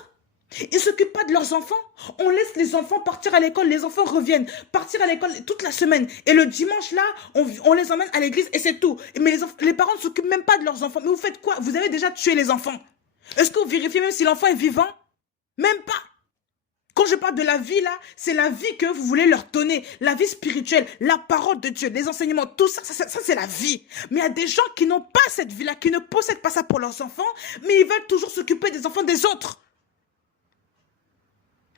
Ils ne s'occupent pas de leurs enfants. On laisse les enfants partir à l'école. Les enfants reviennent. Partir à l'école toute la semaine. Et le dimanche, là, on les emmène à l'église et c'est tout. Mais les parents ne s'occupent même pas de leurs enfants. Mais vous faites quoi? Vous avez déjà tué les enfants. Est-ce que vous vérifiez même si l'enfant est vivant? Même pas. Quand je parle de la vie, là, c'est la vie que vous voulez leur donner. La vie spirituelle, la parole de Dieu, les enseignements, tout ça, ça c'est la vie. Mais il y a des gens qui n'ont pas cette vie-là, qui ne possèdent pas ça pour leurs enfants, mais ils veulent toujours s'occuper des enfants des autres.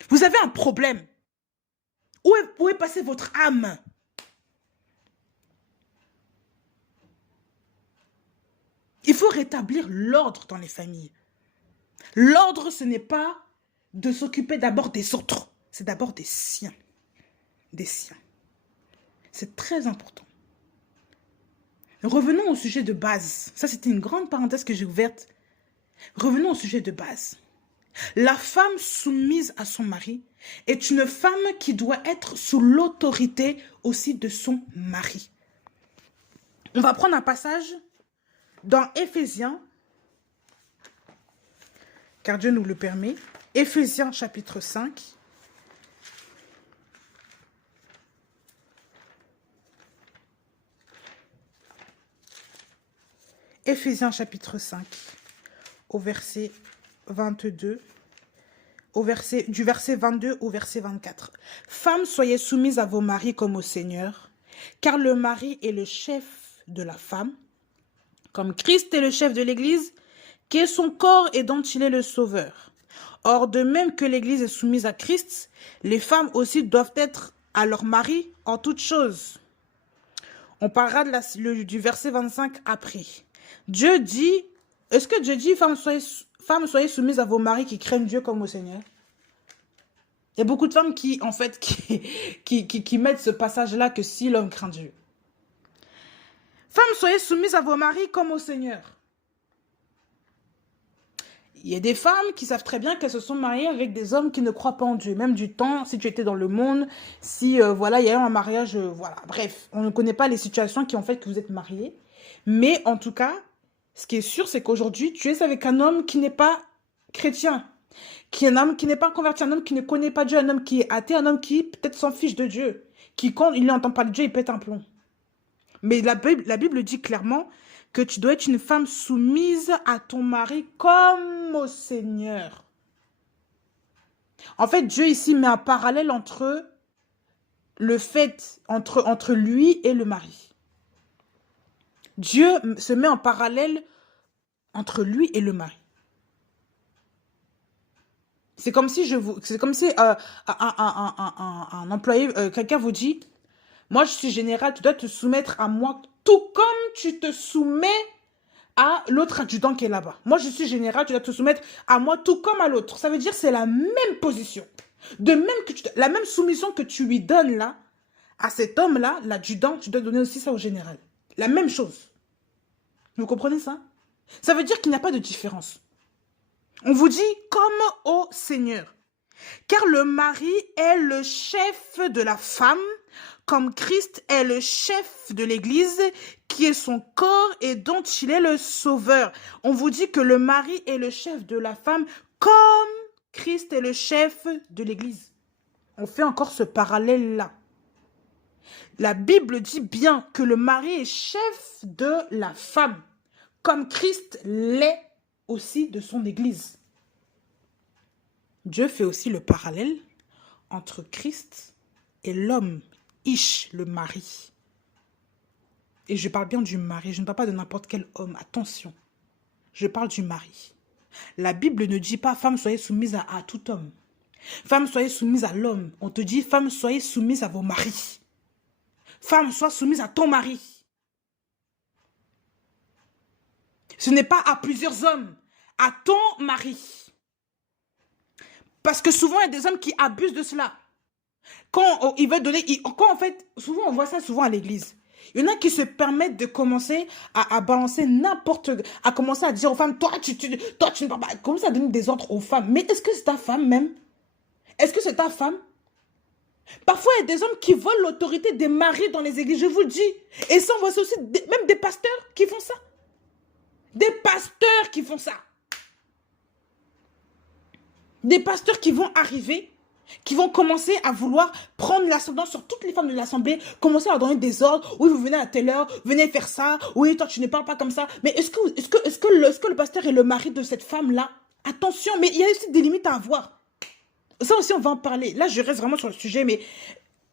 Vous avez un problème. Où est passée votre âme? Il faut rétablir l'ordre dans les familles. L'ordre, ce n'est pas de s'occuper d'abord des autres. C'est d'abord des siens. Des siens. C'est très important. Revenons au sujet de base. Ça, c'était une grande parenthèse que j'ai ouverte. Revenons au sujet de base. La femme soumise à son mari est une femme qui doit être sous l'autorité aussi de son mari. On va prendre un passage dans Éphésiens, car Dieu nous le permet. Éphésiens chapitre 5. Éphésiens chapitre 5, au verset 22, du verset 22 au verset 24. Femmes, soyez soumises à vos maris comme au Seigneur, car le mari est le chef de la femme, comme Christ est le chef de l'Église, qui est son corps et dont il est le sauveur. Or, de même que l'Église est soumise à Christ, les femmes aussi doivent être à leur mari en toutes choses. On parlera du verset 25 après. Dieu dit, est-ce que Dieu dit, femmes, soyez soumises à vos maris qui craignent Dieu comme au Seigneur? Il y a beaucoup de femmes qui, en fait, qui mettent ce passage-là que si l'homme craint Dieu. Femmes, soyez soumises à vos maris comme au Seigneur. Il y a des femmes qui savent très bien qu'elles se sont mariées avec des hommes qui ne croient pas en Dieu. Même du temps, si tu étais dans le monde, si voilà, il y a eu un mariage, voilà. Bref, on ne connaît pas les situations qui ont fait que vous êtes mariés. Mais en tout cas, ce qui est sûr, c'est qu'aujourd'hui, tu es avec un homme qui n'est pas chrétien, qui est un homme qui n'est pas converti, un homme qui ne connaît pas Dieu, un homme qui est athée, un homme qui peut-être s'en fiche de Dieu, qui quand il entend parler de Dieu, il pète un plomb. Mais la Bible dit clairement que tu dois être une femme soumise à ton mari comme au Seigneur. En fait, Dieu ici met un parallèle entre le fait, entre lui et le mari. Dieu se met en parallèle entre lui et le mari. C'est comme si un employé, quelqu'un vous dit, moi je suis général, tu dois te soumettre à moi tout comme tu te soumets à l'autre adjudant qui est là-bas. Moi je suis général, tu dois te soumettre à moi tout comme à l'autre. Ça veut dire c'est la même position. De même que la même soumission que tu lui donnes là, à cet homme-là, l'adjudant, tu dois donner aussi ça au général. La même chose. Vous comprenez ça? Ça veut dire qu'il n'y a pas de différence. On vous dit comme au Seigneur. Car le mari est le chef de la femme, comme Christ est le chef de l'Église, qui est son corps et dont il est le sauveur. On vous dit que le mari est le chef de la femme, comme Christ est le chef de l'Église. On fait encore ce parallèle-là. La Bible dit bien que le mari est chef de la femme, comme Christ l'est aussi de son Église. Dieu fait aussi le parallèle entre Christ et l'homme, Ish, le mari. Et je parle bien du mari, je ne parle pas de n'importe quel homme, attention. Je parle du mari. La Bible ne dit pas « femme, soyez soumise à tout homme ». Femme, soyez soumise à l'homme. On te dit « femme, soyez soumise à vos maris ». Femme, sois soumise à ton mari. Ce n'est pas à plusieurs hommes, à ton mari. Parce que souvent, il y a des hommes qui abusent de cela. Quand ils veulent donner... en fait, souvent, on voit ça souvent à l'église. Il y en a qui se permettent de commencer à balancer n'importe... À commencer à dire aux femmes, toi, tu ne parles pas... Commencer à donner des ordres aux femmes. Mais est-ce que c'est ta femme même? Est-ce que c'est ta femme? Parfois, il y a des hommes qui volent l'autorité des maris dans les églises, je vous le dis. Et ça, on voit aussi même des pasteurs qui font ça. Des pasteurs qui font ça. Des pasteurs qui vont arriver, qui vont commencer à vouloir prendre l'ascendant sur toutes les femmes de l'assemblée, commencer à leur donner des ordres. Oui, vous venez à telle heure, venez faire ça. Oui, toi, tu ne parles pas comme ça. Mais est-ce que le pasteur est le mari de cette femme-là? Attention, mais il y a aussi des limites à avoir. Ça aussi, on va en parler. Là, je reste vraiment sur le sujet, mais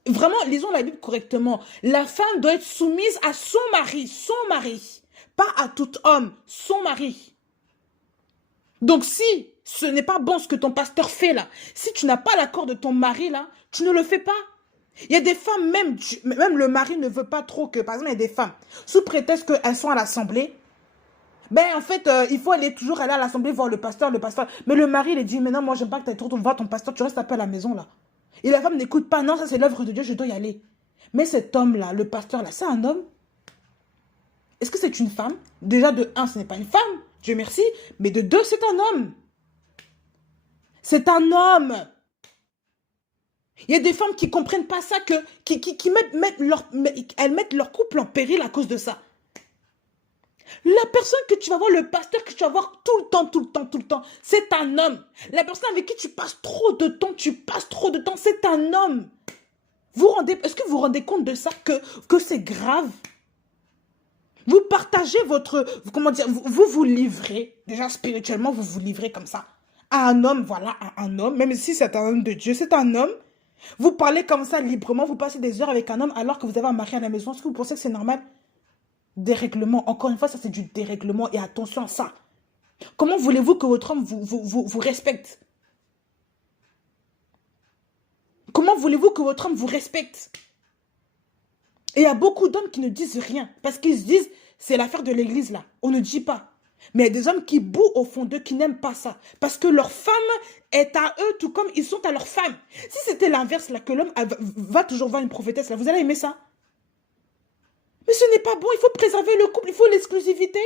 vraiment, lisons la Bible correctement. La femme doit être soumise à son mari, pas à tout homme, son mari. Donc, si ce n'est pas bon ce que ton pasteur fait là, si tu n'as pas l'accord de ton mari là, tu ne le fais pas. Il y a des femmes, même le mari ne veut pas trop que, par exemple, il y a des femmes, sous prétexte qu'elles sont à l'assemblée, ben en fait, il faut toujours aller à l'assemblée voir le pasteur. Mais le mari, il dit, mais non, moi, j'aime pas que tu ailles trop voir ton pasteur, tu restes un peu à la maison là. Et la femme n'écoute pas, non, ça c'est l'œuvre de Dieu, je dois y aller. Mais cet homme-là, le pasteur-là, c'est un homme? Est-ce que c'est une femme? Déjà, de un, ce n'est pas une femme, Dieu merci, mais de deux, c'est un homme. C'est un homme. Il y a des femmes qui ne comprennent pas ça, qui mettent leur couple en péril à cause de ça. La personne que tu vas voir, le pasteur que tu vas voir tout le temps, c'est un homme. La personne avec qui tu passes trop de temps, c'est un homme. Est-ce que vous vous rendez compte de ça, que c'est grave? Vous partagez comment dire, vous livrez, déjà spirituellement, vous vous livrez comme ça. À un homme, voilà, à un homme, même si c'est un homme de Dieu, c'est un homme. Vous parlez comme ça librement, vous passez des heures avec un homme alors que vous avez un mari à la maison. Est-ce que vous pensez que c'est normal? Dérèglement, encore une fois, ça c'est du dérèglement et attention à ça. Comment voulez-vous que votre homme vous respecte? Comment voulez-vous que votre homme vous respecte? Et il y a beaucoup d'hommes qui ne disent rien parce qu'ils se disent, c'est l'affaire de l'église là, on ne dit pas. Mais il y a des hommes qui bouent au fond d'eux, qui n'aiment pas ça. Parce que leur femme est à eux, tout comme ils sont à leur femme. Si c'était l'inverse, là, que l'homme va toujours voir une prophétesse, là, vous allez aimer ça? Mais ce n'est pas bon, il faut préserver le couple, il faut l'exclusivité.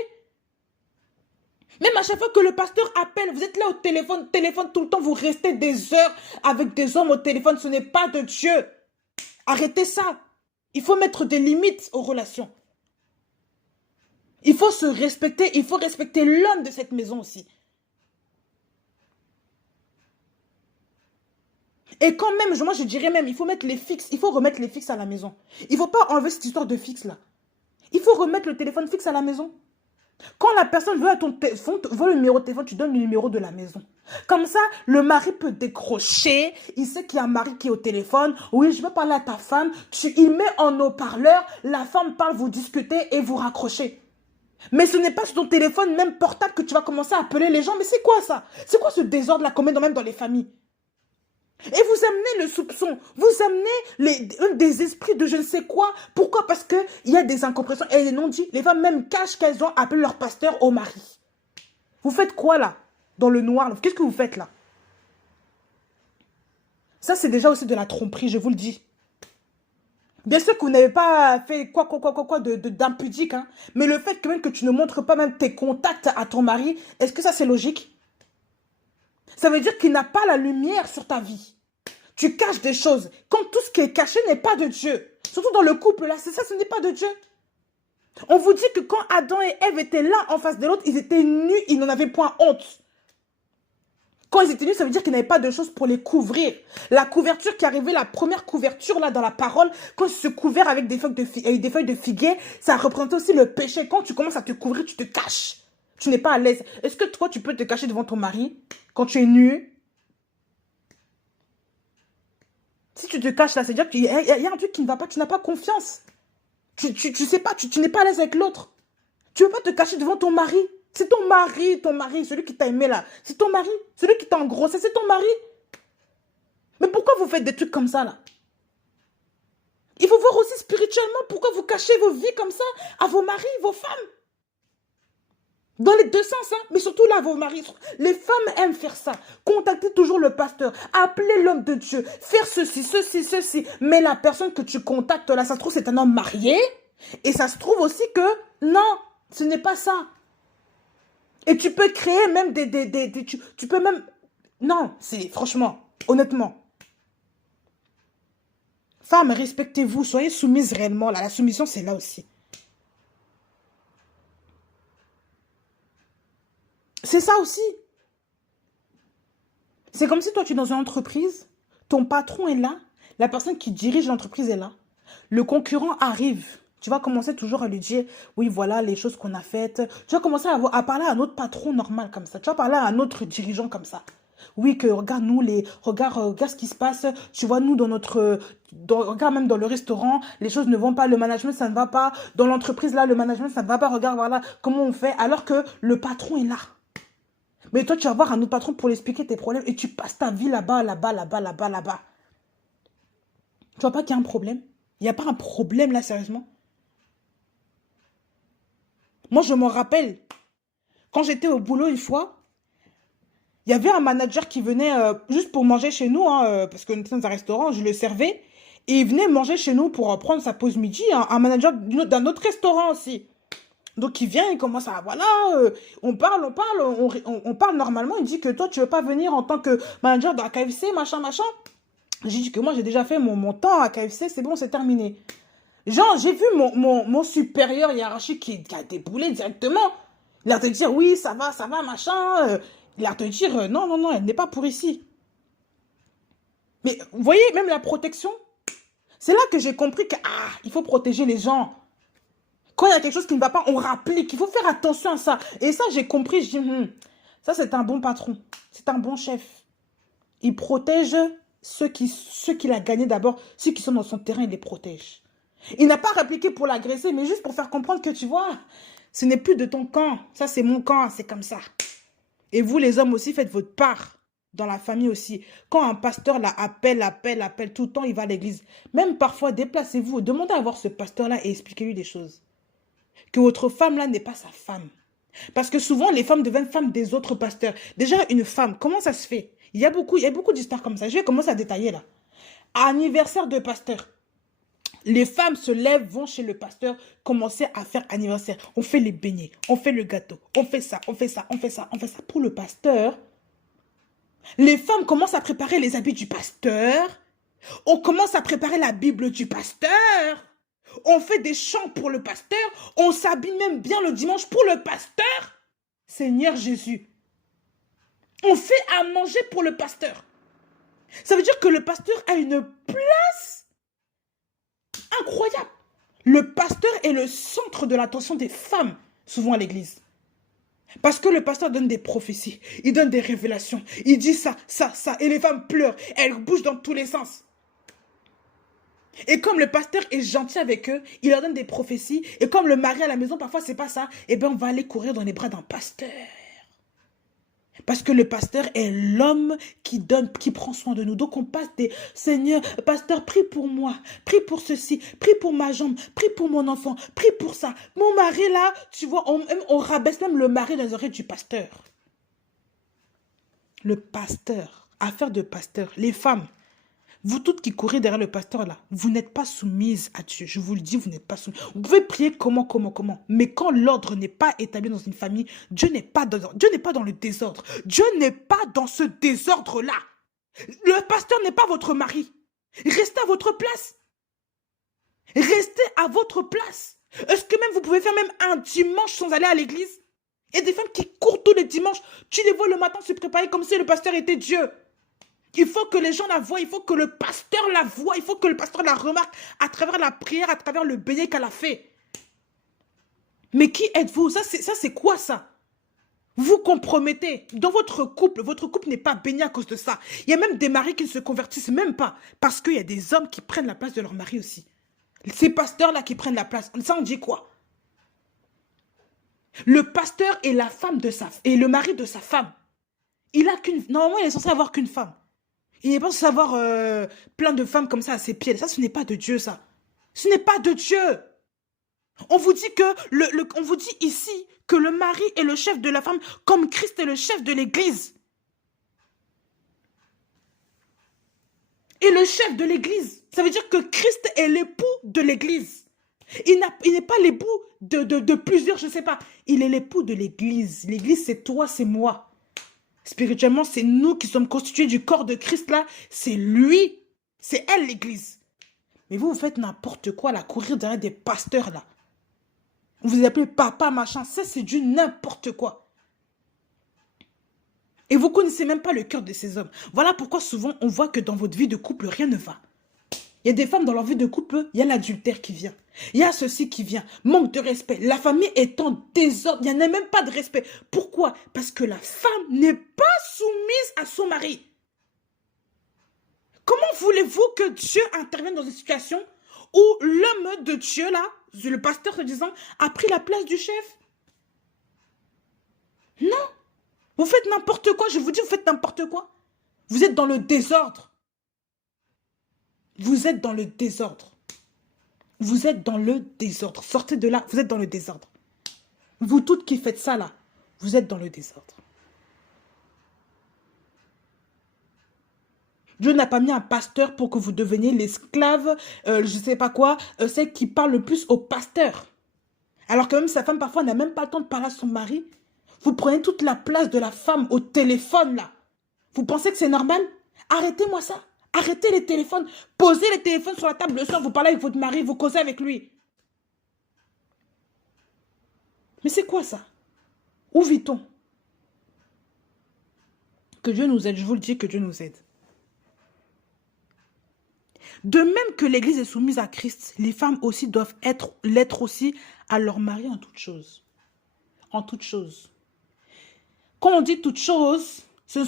Même à chaque fois que le pasteur appelle, vous êtes là au téléphone tout le temps, vous restez des heures avec des hommes au téléphone, ce n'est pas de Dieu. Arrêtez ça. Il faut mettre des limites aux relations. Il faut se respecter, il faut respecter l'homme de cette maison aussi. Et quand même, moi je dirais même, il faut mettre les fixes, il faut remettre les fixes à la maison. Il ne faut pas enlever cette histoire de fixe là. Il faut remettre le téléphone fixe à la maison. Quand la personne veut le numéro de téléphone, tu donnes le numéro de la maison. Comme ça, le mari peut décrocher, il sait qu'il y a un mari qui est au téléphone. Oui, je veux parler à ta femme. Il met en haut-parleur, la femme parle, vous discutez et vous raccrochez. Mais ce n'est pas sur ton téléphone, même portable, que tu vas commencer à appeler les gens. Mais c'est quoi ça? C'est quoi ce désordre-là qu'on met même dans les familles? Et vous amenez le soupçon, vous amenez des esprits de je ne sais quoi. Pourquoi? Parce qu'il y a des incompréhensions et des non-dits. Les femmes même cachent qu'elles ont appelé leur pasteur au mari. Vous faites quoi là? Dans le noir, qu'est-ce que vous faites là? Ça, c'est déjà aussi de la tromperie, je vous le dis. Bien sûr que vous n'avez pas fait quoi d'impudique, hein. Mais le fait que même que tu ne montres pas même tes contacts à ton mari, est-ce que ça c'est logique? Ça veut dire qu'il n'a pas la lumière sur ta vie. Tu caches des choses. Quand tout ce qui est caché n'est pas de Dieu. Surtout dans le couple, là, c'est ça, ce n'est pas de Dieu. On vous dit que quand Adam et Ève étaient l'un en face de l'autre, ils étaient nus, ils n'en avaient point honte. Quand ils étaient nus, ça veut dire qu'ils n'avaient pas de choses pour les couvrir. La couverture qui arrivait, la première couverture là dans la parole, quand ils se couverent avec des feuilles de figuier, ça représentait aussi le péché. Quand tu commences à te couvrir, tu te caches. Tu n'es pas à l'aise. Est-ce que toi, tu peux te cacher devant ton mari quand tu es nu? Si tu te caches là, c'est-à-dire qu'il y a un truc qui ne va pas, tu n'as pas confiance. Tu sais pas, tu n'es pas à l'aise avec l'autre. Tu ne veux pas te cacher devant ton mari. C'est ton mari, celui qui t'a aimé là. C'est ton mari, celui qui t'a engrossé, c'est ton mari. Mais pourquoi vous faites des trucs comme ça là? Il faut voir aussi spirituellement pourquoi vous cachez vos vies comme ça à vos maris, vos femmes. Dans les deux sens, hein, mais surtout là, vos maris. Les femmes aiment faire ça. Contacter toujours le pasteur, appeler l'homme de Dieu, faire ceci. Mais la personne que tu contactes là, ça se trouve, c'est un homme marié. Et ça se trouve aussi que non, ce n'est pas ça. Et tu peux créer même tu peux même... Non, c'est franchement, honnêtement. Femmes, respectez-vous, soyez soumises réellement. Là, la soumission, c'est là aussi. C'est ça aussi. C'est comme si toi, tu es dans une entreprise, ton patron est là, la personne qui dirige l'entreprise est là, le concurrent arrive. Tu vas commencer toujours à lui dire, oui, voilà les choses qu'on a faites. Tu vas commencer à parler à un autre patron normal comme ça. Tu vas parler à un autre dirigeant comme ça. Oui, que regarde nous, regarde ce qui se passe. Tu vois, nous, regarde même dans le restaurant, les choses ne vont pas, le management, ça ne va pas. Dans l'entreprise, là, le management, ça ne va pas. Regarde, voilà comment on fait. Alors que le patron est là. Mais toi, tu vas voir un autre patron pour lui expliquer tes problèmes et tu passes ta vie là-bas, là-bas, là-bas, là-bas, là-bas. Tu vois pas qu'il y a un problème? Il n'y a pas un problème là, sérieusement? Moi, je m'en rappelle. Quand j'étais au boulot une fois, il y avait un manager qui venait juste pour manger chez nous, hein, parce qu'on était dans un restaurant, je le servais. Et il venait manger chez nous pour prendre sa pause midi, hein, un manager d'un autre restaurant aussi. Donc il vient, il commence à, voilà, on parle normalement. Il dit que toi, tu veux pas venir en tant que manager de la KFC, machin, machin. J'ai dit que moi, j'ai déjà fait mon temps à KFC, c'est bon, c'est terminé. Genre, j'ai vu mon supérieur hiérarchique qui a déboulé directement. Il a te dire, oui, ça va, machin. Il a te dire, non, non, non, elle n'est pas pour ici. Mais vous voyez, même la protection, c'est là que j'ai compris que, il faut protéger les gens. Quand il y a quelque chose qui ne va pas, on rapplique. Il faut faire attention à ça. Et ça, j'ai compris. Je dis, ça, c'est un bon patron. C'est un bon chef. Il protège ceux qu'il a gagnés d'abord. Ceux qui sont dans son terrain, il les protège. Il n'a pas répliqué pour l'agresser, mais juste pour faire comprendre que, tu vois, ce n'est plus de ton camp. Ça, c'est mon camp. C'est comme ça. Et vous, les hommes aussi, faites votre part. Dans la famille aussi. Quand un pasteur là appelle tout le temps, il va à l'église. Même parfois, déplacez-vous. Demandez à voir ce pasteur-là et expliquez-lui des choses. Que votre femme là n'est pas sa femme. Parce que souvent, les femmes deviennent femmes des autres pasteurs. Déjà, une femme, comment ça se fait? Il y a beaucoup d'histoires comme ça. Je vais commencer à détailler là. Anniversaire de pasteur. Les femmes se lèvent, vont chez le pasteur, commencer à faire anniversaire. On fait les beignets, on fait le gâteau, on fait ça, on fait ça, on fait ça, on fait ça. Pour le pasteur, les femmes commencent à préparer les habits du pasteur. On commence à préparer la Bible du pasteur. On fait des chants pour le pasteur. On s'habille même bien le dimanche pour le pasteur. Seigneur Jésus. On fait à manger pour le pasteur. Ça veut dire que le pasteur a une place incroyable. Le pasteur est le centre de l'attention des femmes, souvent à l'église. Parce que le pasteur donne des prophéties, il donne des révélations, il dit ça, ça, ça, et les femmes pleurent, elles bougent dans tous les sens. Et comme le pasteur est gentil avec eux, il leur donne des prophéties, et comme le mari à la maison, parfois c'est pas ça, eh bien on va aller courir dans les bras d'un pasteur. Parce que le pasteur est l'homme qui donne, qui prend soin de nous. Donc on passe des, Seigneur, pasteur, prie pour moi, prie pour ceci, prie pour ma jambe, prie pour mon enfant, prie pour ça. Mon mari là, tu vois, on rabaisse même le mari dans les oreilles du pasteur. Le pasteur, affaire de pasteur, les femmes, vous toutes qui courez derrière le pasteur là, vous n'êtes pas soumises à Dieu. Je vous le dis, vous n'êtes pas soumises. Vous pouvez prier comment. Mais quand l'ordre n'est pas établi dans une famille, Dieu n'est pas dans le désordre. Dieu n'est pas dans ce désordre-là. Le pasteur n'est pas votre mari. Restez à votre place. Restez à votre place. Est-ce que même vous pouvez faire même un dimanche sans aller à l'église? Et des femmes qui courent tous les dimanches, tu les vois le matin se préparer comme si le pasteur était Dieu. Il faut que les gens la voient, il faut que le pasteur la voie, il faut que le pasteur la remarque à travers la prière, à travers le beignet qu'elle a fait. Mais qui êtes-vous? Ça, c'est quoi ça? Vous compromettez dans votre couple n'est pas béni à cause de ça. Il y a même des maris qui ne se convertissent même pas parce qu'il y a des hommes qui prennent la place de leur mari aussi. Ces pasteurs-là qui prennent la place, ça on dit quoi? Le pasteur est la femme de et le mari de sa femme. Normalement, il est censé avoir qu'une femme. Il n'est pas censé avoir plein de femmes comme ça à ses pieds. Ça, ce n'est pas de Dieu, ça. Ce n'est pas de Dieu. On vous dit on vous dit ici que le mari est le chef de la femme comme Christ est le chef de l'église. Et le chef de l'église, ça veut dire que Christ est l'époux de l'église. Il n'est pas l'époux de plusieurs, je ne sais pas. Il est l'époux de l'Église. L'Église, c'est toi, c'est moi. Spirituellement, c'est nous qui sommes constitués du corps de Christ là. C'est lui. C'est elle, l'Église. Mais vous faites n'importe quoi là, courir derrière des pasteurs là. Vous vous appelez papa, machin. Ça, c'est du n'importe quoi. Et vous ne connaissez même pas le cœur de ces hommes. Voilà pourquoi souvent, on voit que dans votre vie de couple, rien ne va. Il y a des femmes dans leur vie de couple, il y a l'adultère qui vient. Il y a ceci qui vient. Manque de respect. La famille est en désordre. Il n'y en a même pas de respect. Pourquoi? Parce que la femme n'est pas soumise à son mari. Comment voulez-vous que Dieu intervienne dans une situation où l'homme de Dieu, là, le pasteur se disant, a pris la place du chef? Non. Vous faites n'importe quoi. Je vous dis, vous faites n'importe quoi. Vous êtes dans le désordre. Vous êtes dans le désordre. Vous êtes dans le désordre. Sortez de là, vous êtes dans le désordre. Vous toutes qui faites ça là, vous êtes dans le désordre. Dieu n'a pas mis un pasteur pour que vous deveniez l'esclave, je ne sais pas quoi, celle qui parle le plus au pasteur. Alors que même sa femme parfois n'a même pas le temps de parler à son mari. Vous prenez toute la place de la femme au téléphone là. Vous pensez que c'est normal? Arrêtez-moi ça. Arrêtez les téléphones. Posez les téléphones sur la table le soir. Vous parlez avec votre mari. Vous causez avec lui. Mais c'est quoi ça? Où vit-on? Que Dieu nous aide. Je vous le dis, que Dieu nous aide. De même que l'Église est soumise à Christ, les femmes aussi doivent l'être aussi à leur mari en toutes choses. En toutes choses. Quand on dit toutes choses, ce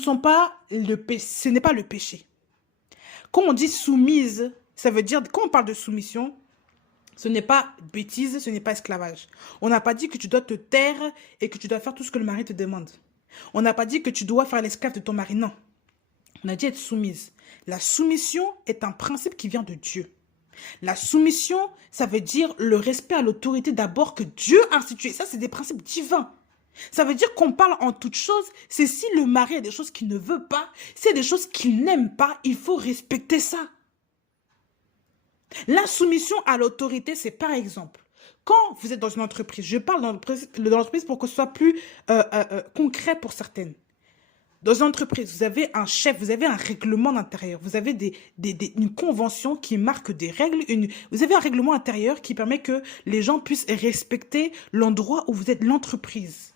n'est pas le péché. Quand on dit soumise, ça veut dire, quand on parle de soumission, ce n'est pas bêtise, ce n'est pas esclavage. On n'a pas dit que tu dois te taire et que tu dois faire tout ce que le mari te demande. On n'a pas dit que tu dois faire l'esclave de ton mari, non. On a dit être soumise. La soumission est un principe qui vient de Dieu. La soumission, ça veut dire le respect à l'autorité d'abord que Dieu a institué. Ça, c'est des principes divins. Ça veut dire qu'on parle en toute chose. C'est si le mari a des choses qu'il ne veut pas, c'est des choses qu'il n'aime pas, il faut respecter ça. La soumission à l'autorité, c'est par exemple, quand vous êtes dans une entreprise, je parle dans l'entreprise pour que ce soit plus concret pour certaines. Dans une entreprise, vous avez un chef, vous avez un règlement d'intérieur, vous avez une convention qui marque des règles, vous avez un règlement intérieur qui permet que les gens puissent respecter l'endroit où vous êtes, l'entreprise.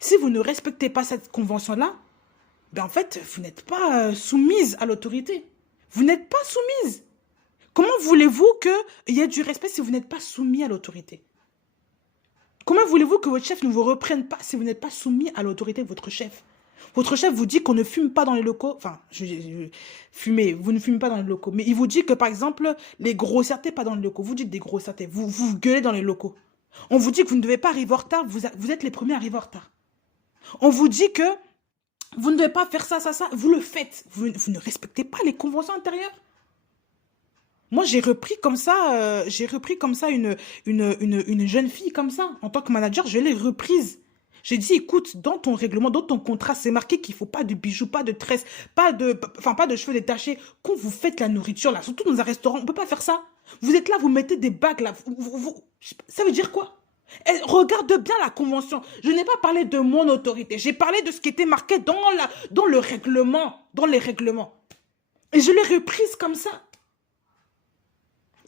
Si vous ne respectez pas cette convention-là, ben en fait, vous n'êtes pas soumise à l'autorité. Vous n'êtes pas soumise. Comment voulez-vous qu'il y ait du respect si vous n'êtes pas soumis à l'autorité? Comment voulez-vous que votre chef ne vous reprenne pas si vous n'êtes pas soumis à l'autorité de votre chef? Votre chef vous dit qu'on ne fume pas dans les locaux. Enfin, fumez, vous ne fumez pas dans les locaux. Mais il vous dit que, par exemple, les grossièretés, pas dans les locaux. Vous dites des grossièretés. Vous gueulez dans les locaux. On vous dit que vous ne devez pas arriver en retard. Vous êtes les premiers à arriver en retard. On vous dit que vous ne devez pas faire ça, ça, ça. Vous le faites. Vous ne respectez pas les conventions intérieures. Moi, j'ai repris comme ça une jeune fille comme ça. En tant que manager, je l'ai reprise. J'ai dit, écoute, dans ton règlement, dans ton contrat, c'est marqué qu'il ne faut pas de bijoux, pas de tresses, pas de cheveux détachés. Quand vous faites la nourriture, là, surtout dans un restaurant, on ne peut pas faire ça. Vous êtes là, vous mettez des bagues, là. Ça veut dire quoi? Et regarde bien la convention. Je n'ai pas parlé de mon autorité. J'ai parlé de ce qui était marqué dans le règlement. Dans les règlements. Et je l'ai reprise comme ça.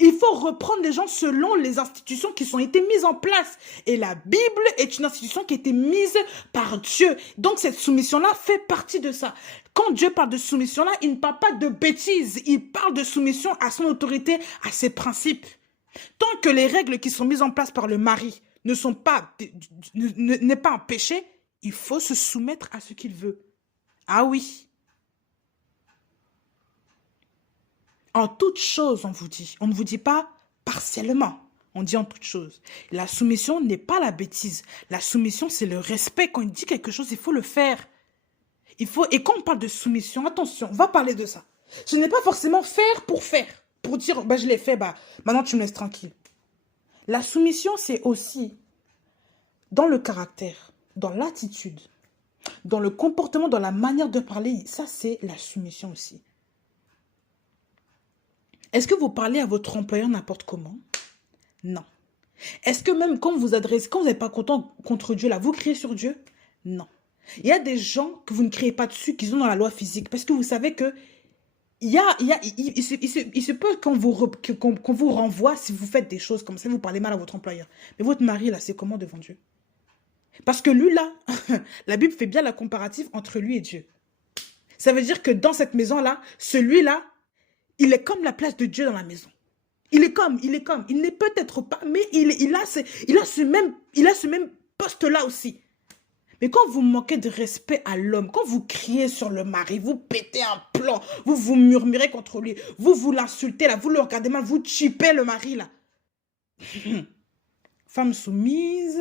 Il faut reprendre les gens selon les institutions qui ont été mises en place. Et la Bible est une institution qui a été mise par Dieu. Donc cette soumission-là fait partie de ça. Quand Dieu parle de soumission-là, il ne parle pas de bêtises. Il parle de soumission à son autorité, à ses principes. Tant que les règles qui sont mises en place par le mari n'est pas un péché, il faut se soumettre à ce qu'il veut. Ah oui. En toute chose, on vous dit. On ne vous dit pas partiellement. On dit en toute chose. La soumission n'est pas la bêtise. La soumission, c'est le respect. Quand il dit quelque chose, il faut le faire. Et quand on parle de soumission, attention, on va parler de ça. Ce n'est pas forcément faire. Pour dire, bah, je l'ai fait, bah, maintenant tu me laisses tranquille. La soumission, c'est aussi dans le caractère, dans l'attitude, dans le comportement, dans la manière de parler. Ça, c'est la soumission aussi. Est-ce que vous parlez à votre employeur n'importe comment? Non. Est-ce que même quand vous adressez, quand vous n'êtes pas content contre Dieu, là, vous criez sur Dieu? Non. Il y a des gens que vous ne criez pas dessus, qui sont dans la loi physique, parce que vous savez que il se peut qu'on vous renvoie si vous faites des choses comme ça, vous parlez mal à votre employeur. Mais votre mari, là, c'est comment devant Dieu? Parce que lui, là, la Bible fait bien la comparative entre lui et Dieu. Ça veut dire que dans cette maison-là, celui-là, il est comme la place de Dieu dans la maison. Il n'est peut-être pas, mais il a ce même poste-là aussi. Mais quand vous manquez de respect à l'homme, quand vous criez sur le mari, vous pétez un plomb, vous murmurez contre lui, vous l'insultez là, vous le regardez mal, vous chipez le mari là. Femme soumise.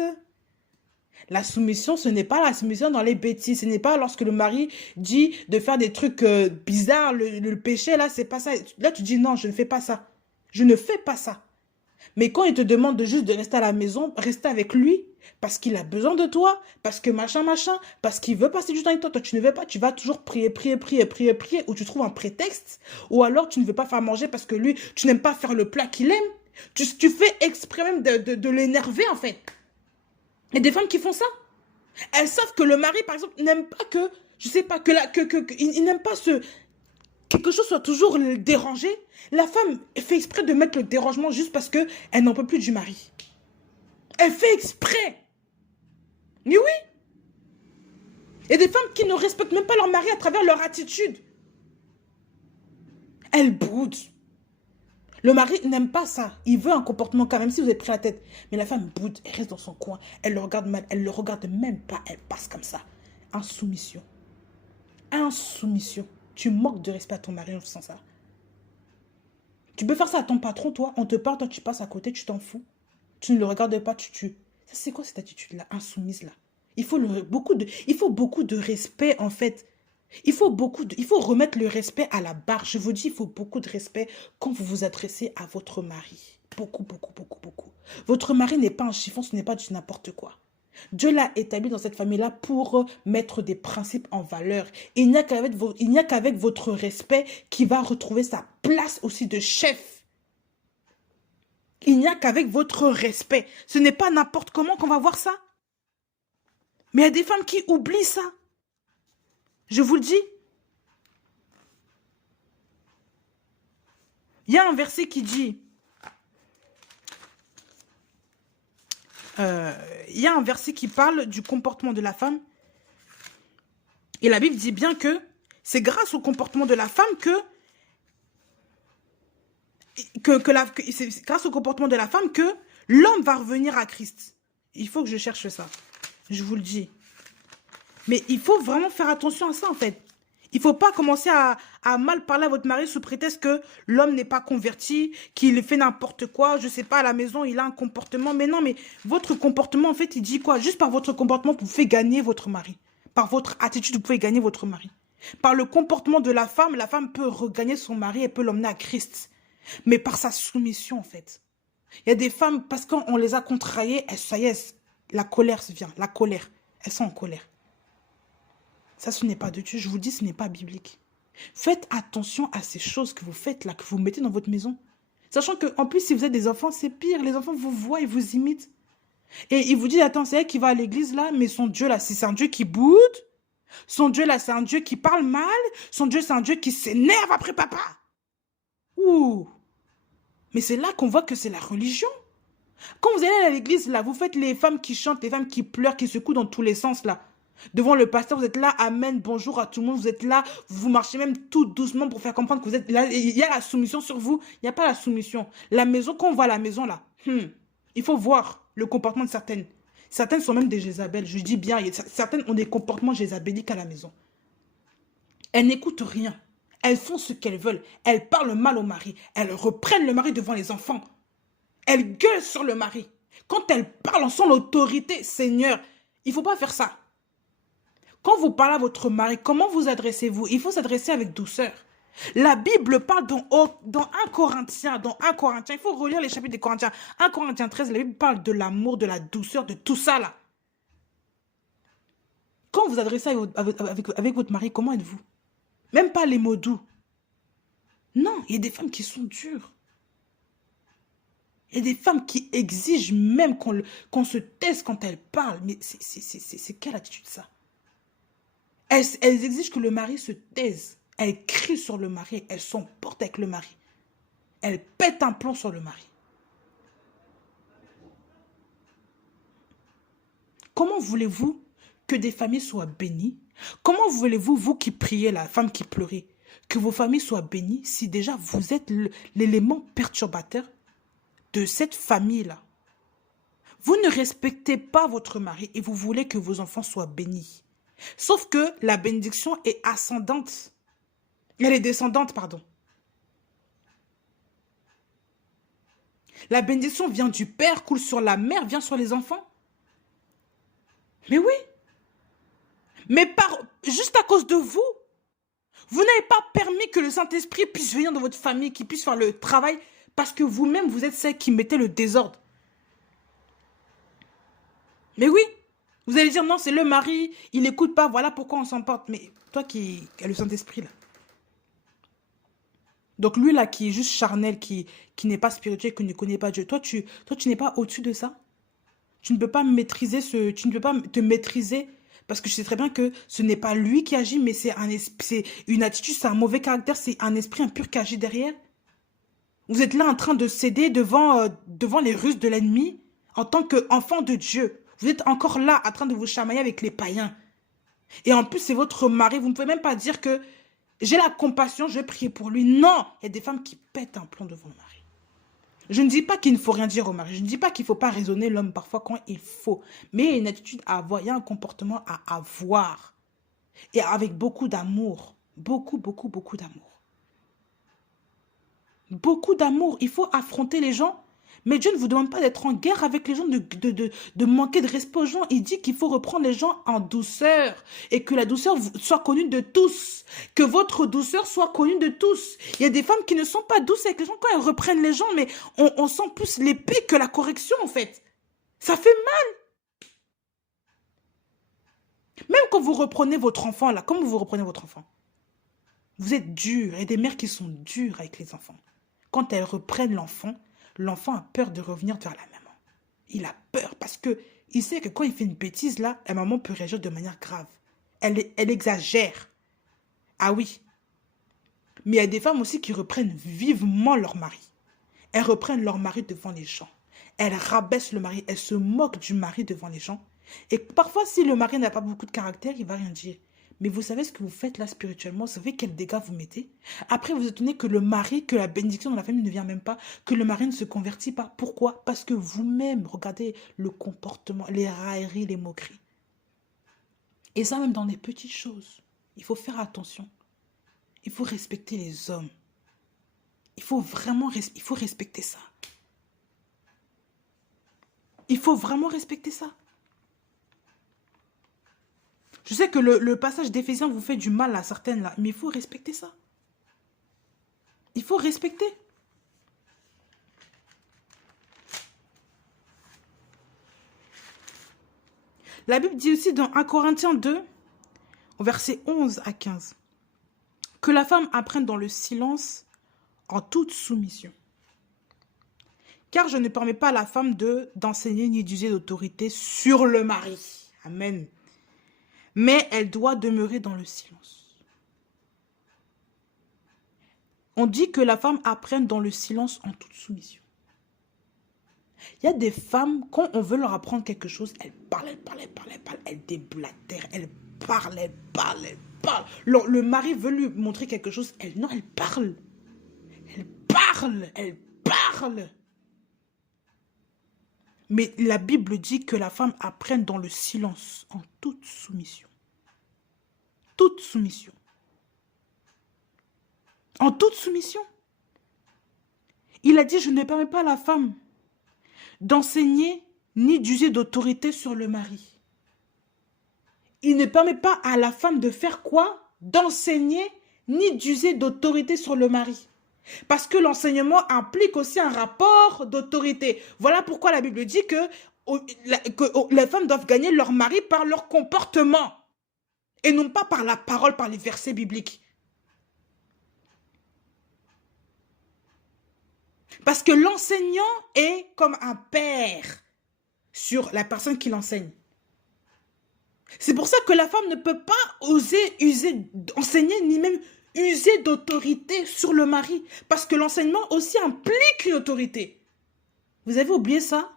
La soumission, ce n'est pas la soumission dans les bêtises. Ce n'est pas lorsque le mari dit de faire des trucs bizarres, le péché, là, c'est pas ça. Là, tu dis non, je ne fais pas ça. Je ne fais pas ça. Mais quand il te demande de juste de rester à la maison, rester avec lui, parce qu'il a besoin de toi, parce que machin, parce qu'il veut passer du temps avec toi, toi tu ne veux pas, tu vas toujours prier, ou tu trouves un prétexte, ou alors tu ne veux pas faire manger parce que lui, tu n'aimes pas faire le plat qu'il aime. Tu fais exprès même de l'énerver en fait. Il y a des femmes qui font ça. Elles savent que le mari, par exemple, n'aime pas que, je sais pas, il n'aime pas quelque chose soit toujours dérangé. La femme fait exprès de mettre le dérangement juste parce qu'elle n'en peut plus du mari. Elle fait exprès. Mais oui. Il y a des femmes qui ne respectent même pas leur mari à travers leur attitude. Elles boudent. Le mari n'aime pas ça. Il veut un comportement quand même si vous avez pris la tête. Mais la femme boude, elle reste dans son coin. Elle le regarde mal, elle le regarde même pas. Elle passe comme ça. Insoumission. Insoumission. Tu manques de respect à ton mari en faisant ça. Tu peux faire ça à ton patron, toi. On te parle, toi tu passes à côté, tu t'en fous. Tu ne le regardes pas, tu tues. Ça, c'est quoi cette attitude-là, insoumise là? Il faut beaucoup de respect en fait. Il faut remettre le respect à la barre. Je vous dis, il faut beaucoup de respect quand vous vous adressez à votre mari. Beaucoup. Votre mari n'est pas un chiffon, ce n'est pas du n'importe quoi. Dieu l'a établi dans cette famille-là pour mettre des principes en valeur. Il n'y a qu'avec votre respect qu'il va retrouver sa place aussi de chef. Il n'y a qu'avec votre respect. Ce n'est pas n'importe comment qu'on va voir ça. Mais il y a des femmes qui oublient ça. Je vous le dis. Il y a un verset qui dit... il y a un verset qui parle du comportement de la femme. Et la Bible dit bien que c'est grâce au comportement de la femme c'est grâce au comportement de la femme que l'homme va revenir à Christ. Il faut que je cherche ça. Je vous le dis. Mais il faut vraiment faire attention à ça en fait. Il ne faut pas commencer à mal parler à votre mari sous prétexte que l'homme n'est pas converti, qu'il fait n'importe quoi, je ne sais pas, à la maison, il a un comportement. Mais non, mais votre comportement, en fait, il dit quoi? Juste par votre comportement, vous pouvez gagner votre mari. Par votre attitude, vous pouvez gagner votre mari. Par le comportement de la femme peut regagner son mari et peut l'emmener à Christ. Mais par sa soumission, en fait. Il y a des femmes, parce qu'on les a contrariées, ça y est, la colère se vient, la colère. Elles sont en colère. Ça, ce n'est pas de Dieu. Je vous dis, ce n'est pas biblique. Faites attention à ces choses que vous faites là, que vous mettez dans votre maison. Sachant qu'en plus, si vous êtes des enfants, c'est pire. Les enfants vous voient, ils vous imitent. Et ils vous disent, attends, c'est elle qui va à l'église là, mais son Dieu là, c'est un Dieu qui boude. Son Dieu là, c'est un Dieu qui parle mal. Son Dieu, c'est un Dieu qui s'énerve après papa. Ouh. Mais c'est là qu'on voit que c'est la religion. Quand vous allez à l'église là, vous faites les femmes qui chantent, les femmes qui pleurent, qui secouent dans tous les sens là. Devant le pasteur, vous êtes là, amen, bonjour à tout le monde, vous êtes là, vous marchez même tout doucement pour faire comprendre que vous êtes là, il y a la soumission sur vous, il n'y a pas la soumission. La maison, quand on voit la maison là, il faut voir le comportement de certaines. Certaines sont même des Jézabel, je dis bien, certaines ont des comportements jézabéliques à la maison. Elles n'écoutent rien, elles font ce qu'elles veulent, elles parlent mal au mari, elles reprennent le mari devant les enfants, elles gueulent sur le mari. Quand elles parlent en son autorité, Seigneur, il ne faut pas faire ça. Quand vous parlez à votre mari, comment vous adressez-vous? Il faut s'adresser avec douceur. La Bible parle dans 1 Corinthiens, il faut relire les chapitres des Corinthiens. 1 Corinthiens 13, la Bible parle de l'amour, de la douceur, de tout ça là. Quand vous adressez avec votre mari, comment êtes-vous? Même pas les mots doux. Non, il y a des femmes qui sont dures. Il y a des femmes qui exigent même qu'on se taise quand elles parlent. Mais c'est quelle attitude ça? Elles exigent que le mari se taise. Elles crient sur le mari. Elles s'emportent avec le mari. Elles pètent un plomb sur le mari. Comment voulez-vous que des familles soient bénies? Comment voulez-vous, vous qui priez, la femme qui pleurait, que vos familles soient bénies si déjà vous êtes l'élément perturbateur de cette famille-là? Vous ne respectez pas votre mari et vous voulez que vos enfants soient bénis. Sauf que la bénédiction est ascendante. Elle est descendante, pardon. La bénédiction vient du père, coule sur la mère, vient sur les enfants. Mais oui. Mais juste à cause de vous, vous n'avez pas permis que le Saint-Esprit puisse venir dans votre famille, qu'il puisse faire le travail, parce que vous-même, vous êtes celle qui mettez le désordre. Mais oui, vous allez dire, non, c'est le mari, il n'écoute pas, voilà pourquoi on s'emporte. Mais toi qui as le Saint-Esprit, là. Donc lui, là, qui est juste charnel, qui n'est pas spirituel, qui ne connaît pas Dieu, toi, tu n'es pas au-dessus de ça. Tu ne peux pas maîtriser tu ne peux pas te maîtriser, parce que je sais très bien que ce n'est pas lui qui agit, mais c'est une attitude, c'est un mauvais caractère, c'est un esprit impur qui agit derrière. Vous êtes là en train de céder devant les ruses de l'ennemi en tant qu'enfant de Dieu. Vous êtes encore là en train de vous chamailler avec les païens. Et en plus, c'est votre mari. Vous ne pouvez même pas dire que j'ai la compassion, je vais prier pour lui. Non, il y a des femmes qui pètent un plomb devant le mari. Je ne dis pas qu'il ne faut rien dire au mari. Je ne dis pas qu'il ne faut pas raisonner l'homme parfois quand il faut. Mais il y a une attitude à avoir, il y a un comportement à avoir. Et avec beaucoup d'amour. Beaucoup, beaucoup, beaucoup d'amour. Beaucoup d'amour. Il faut affronter les gens. Mais Dieu ne vous demande pas d'être en guerre avec les gens, de manquer de respect aux gens. Il dit qu'il faut reprendre les gens en douceur. Et que la douceur soit connue de tous. Que votre douceur soit connue de tous. Il y a des femmes qui ne sont pas douces avec les gens quand elles reprennent les gens. Mais on sent plus l'épée que la correction en fait. Ça fait mal. Même quand vous reprenez votre enfant là. Comment vous reprenez votre enfant? Vous êtes dur. Il y a des mères qui sont dures avec les enfants. Quand elles reprennent l'enfant, l'enfant a peur de revenir vers la maman. Il a peur parce qu'il sait que quand il fait une bêtise, là, la maman peut réagir de manière grave. Elle exagère. Ah oui. Mais il y a des femmes aussi qui reprennent vivement leur mari. Elles reprennent leur mari devant les gens. Elles rabaissent le mari. Elles se moquent du mari devant les gens. Et parfois, si le mari n'a pas beaucoup de caractère, il ne va rien dire. Mais vous savez ce que vous faites là spirituellement? Vous savez quels dégâts vous mettez? Après, vous étonnez que le mari, que la bénédiction dans la famille ne vient même pas, que le mari ne se convertit pas. Pourquoi? Parce que vous-même, regardez le comportement, les railleries, les moqueries. Et ça, même dans des petites choses. Il faut faire attention. Il faut respecter les hommes. Il faut vraiment respecter ça. Il faut vraiment respecter ça. Je sais que le passage d'Éphésiens vous fait du mal à certaines là, mais il faut respecter ça. Il faut respecter. La Bible dit aussi dans 1 Corinthiens 2, au verset 11 à 15, que la femme apprenne dans le silence en toute soumission. Car je ne permets pas à la femme d'enseigner ni d'user d'autorité sur le mari. Amen. Mais elle doit demeurer dans le silence. On dit que la femme apprenne dans le silence en toute soumission. Il y a des femmes, quand on veut leur apprendre quelque chose, elles parlent, elles déblatèrent, elles parlent. Le mari veut lui montrer quelque chose, elle parle. Elle parle. Mais la Bible dit que la femme apprenne dans le silence, en toute soumission. Toute soumission. En toute soumission. Il a dit, je ne permets pas à la femme d'enseigner ni d'user d'autorité sur le mari. Il ne permet pas à la femme de faire quoi? D'enseigner ni d'user d'autorité sur le mari. Parce que l'enseignement implique aussi un rapport d'autorité. Voilà pourquoi la Bible dit que les femmes doivent gagner leur mari par leur comportement. Et non pas par la parole, par les versets bibliques. Parce que l'enseignant est comme un père sur la personne qui l'enseigne. C'est pour ça que la femme ne peut pas oser enseigner, ni même user d'autorité sur le mari. Parce que l'enseignement aussi implique une autorité. Vous avez oublié ça?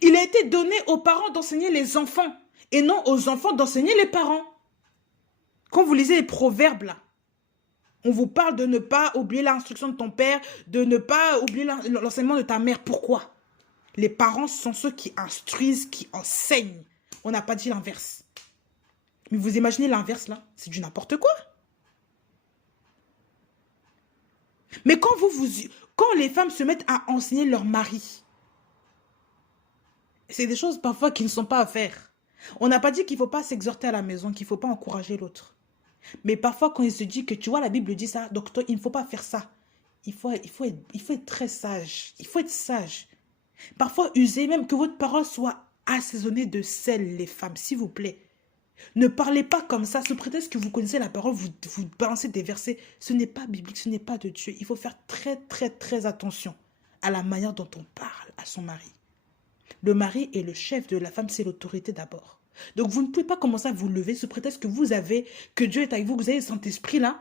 Il a été donné aux parents d'enseigner les enfants et non aux enfants d'enseigner les parents. Quand vous lisez les proverbes là, on vous parle de ne pas oublier l'instruction de ton père, de ne pas oublier l'enseignement de ta mère. Pourquoi? Les parents sont ceux qui instruisent, qui enseignent. On n'a pas dit l'inverse. Mais vous imaginez l'inverse là? C'est du n'importe quoi. Mais quand les femmes se mettent à enseigner leur mari, c'est des choses parfois qui ne sont pas à faire. On n'a pas dit qu'il ne faut pas s'exhorter à la maison, qu'il ne faut pas encourager l'autre. Mais parfois, quand il se dit que, tu vois, la Bible dit ça, donc toi, il ne faut pas faire ça. Il faut être très sage. Il faut être sage. Parfois, usez même que votre parole soit assaisonnée de sel, les femmes, s'il vous plaît. Ne parlez pas comme ça, sous prétexte que vous connaissez la parole, vous balancez des versets. Ce n'est pas biblique, ce n'est pas de Dieu. Il faut faire très, très, très attention à la manière dont on parle à son mari. Le mari est le chef de la femme, c'est l'autorité d'abord. Donc vous ne pouvez pas commencer à vous lever sous prétexte que Dieu est avec vous, que vous avez le Saint-Esprit là.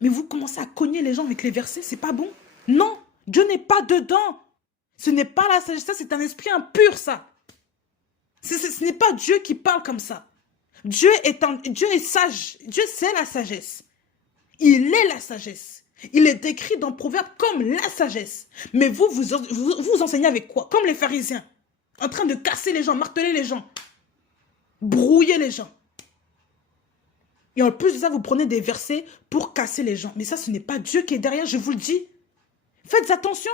Mais vous commencez à cogner les gens avec les versets, c'est pas bon. Non, Dieu n'est pas dedans. Ce n'est pas la sagesse, c'est un esprit impur ça. Ce n'est pas Dieu qui parle comme ça. Dieu est sage, Dieu c'est la sagesse. Il est la sagesse. Il est décrit dans Proverbes comme la sagesse. Mais vous enseignez avec quoi? Comme les pharisiens. En train de casser les gens, marteler les gens. Brouiller les gens. Et en plus de ça, vous prenez des versets pour casser les gens. Mais ça, ce n'est pas Dieu qui est derrière, je vous le dis. Faites attention.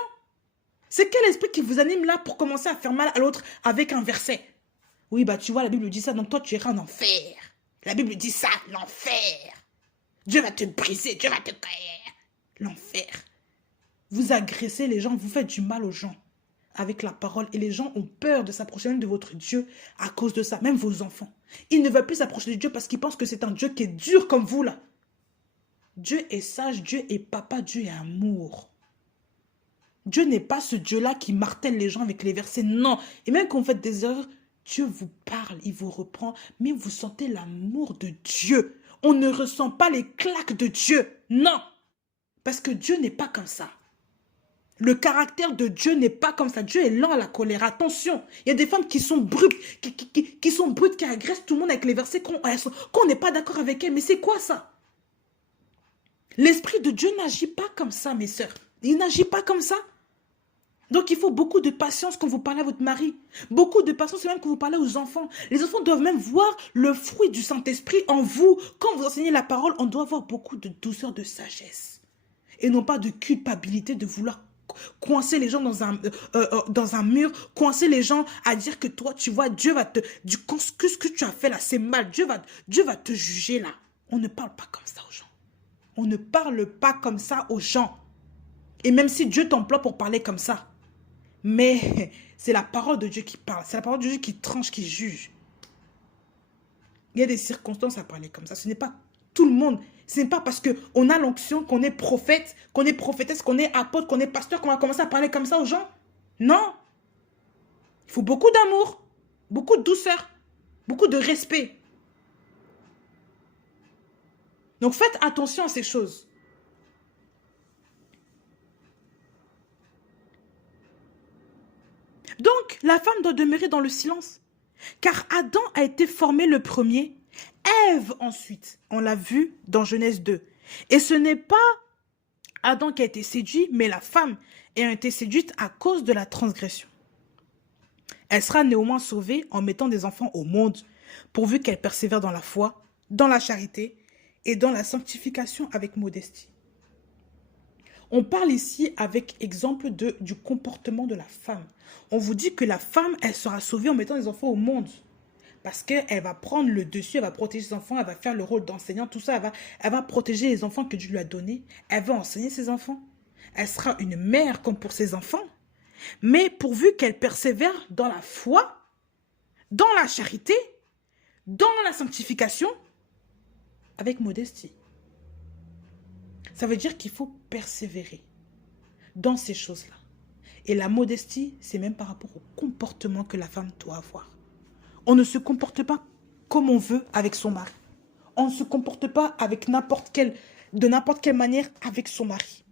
C'est quel esprit qui vous anime là pour commencer à faire mal à l'autre avec un verset? Oui, bah tu vois, la Bible dit ça, donc toi tu iras en enfer. La Bible dit ça, l'enfer. Dieu va te briser, Dieu va te créer. L'enfer. Vous agressez les gens, vous faites du mal aux gens avec la parole. Et les gens ont peur de s'approcher même de votre Dieu à cause de ça. Même vos enfants. Ils ne veulent plus s'approcher de Dieu parce qu'ils pensent que c'est un Dieu qui est dur comme vous là. Dieu est sage, Dieu est papa, Dieu est amour. Dieu n'est pas ce Dieu-là qui martèle les gens avec les versets. Non. Et même quand vous faites des erreurs, Dieu vous parle, il vous reprend. Mais vous sentez l'amour de Dieu. On ne ressent pas les claques de Dieu. Non. Parce que Dieu n'est pas comme ça. Le caractère de Dieu n'est pas comme ça. Dieu est lent à la colère. Attention, il y a des femmes qui sont brutes, qui agressent tout le monde avec les versets qu'on n'est pas d'accord avec elles. Mais c'est quoi ça? L'Esprit de Dieu n'agit pas comme ça, mes sœurs. Il n'agit pas comme ça. Donc, il faut beaucoup de patience quand vous parlez à votre mari. Beaucoup de patience même quand vous parlez aux enfants. Les enfants doivent même voir le fruit du Saint-Esprit en vous. Quand vous enseignez la parole, on doit avoir beaucoup de douceur, de sagesse. Et non pas de culpabilité de vouloir coincer les gens dans un mur, coincer les gens à dire que toi, tu vois, Dieu va te... Ce que tu as fait là, c'est mal. Dieu va te juger là. On ne parle pas comme ça aux gens. On ne parle pas comme ça aux gens. Et même si Dieu t'emploie pour parler comme ça, mais c'est la parole de Dieu qui parle. C'est la parole de Dieu qui tranche, qui juge. Il y a des circonstances à parler comme ça. Ce n'est pas tout le monde. Ce n'est pas parce qu'on a l'onction, qu'on est prophète, qu'on est prophétesse, qu'on est apôtre, qu'on est pasteur, qu'on va commencer à parler comme ça aux gens. Non. Il faut beaucoup d'amour, beaucoup de douceur, beaucoup de respect. Donc faites attention à ces choses. Donc, la femme doit demeurer dans le silence. Car Adam a été formé le premier, Ève ensuite. On l'a vu dans Genèse 2. Et ce n'est pas Adam qui a été séduit, mais la femme ayant été séduite à cause de la transgression. Elle sera néanmoins sauvée en mettant des enfants au monde, pourvu qu'elle persévère dans la foi, dans la charité et dans la sanctification avec modestie. On parle ici avec exemple du comportement de la femme. On vous dit que la femme, elle sera sauvée en mettant des enfants au monde. Parce qu'elle va prendre le dessus, elle va protéger ses enfants, elle va faire le rôle d'enseignant, tout ça. Elle va protéger les enfants que Dieu lui a donnés. Elle va enseigner ses enfants. Elle sera une mère comme pour ses enfants. Mais pourvu qu'elle persévère dans la foi, dans la charité, dans la sanctification, avec modestie. Ça veut dire qu'il faut persévérer dans ces choses-là. Et la modestie, c'est même par rapport au comportement que la femme doit avoir. On ne se comporte pas comme on veut avec son mari. On ne se comporte pas avec de n'importe quelle manière avec son mari.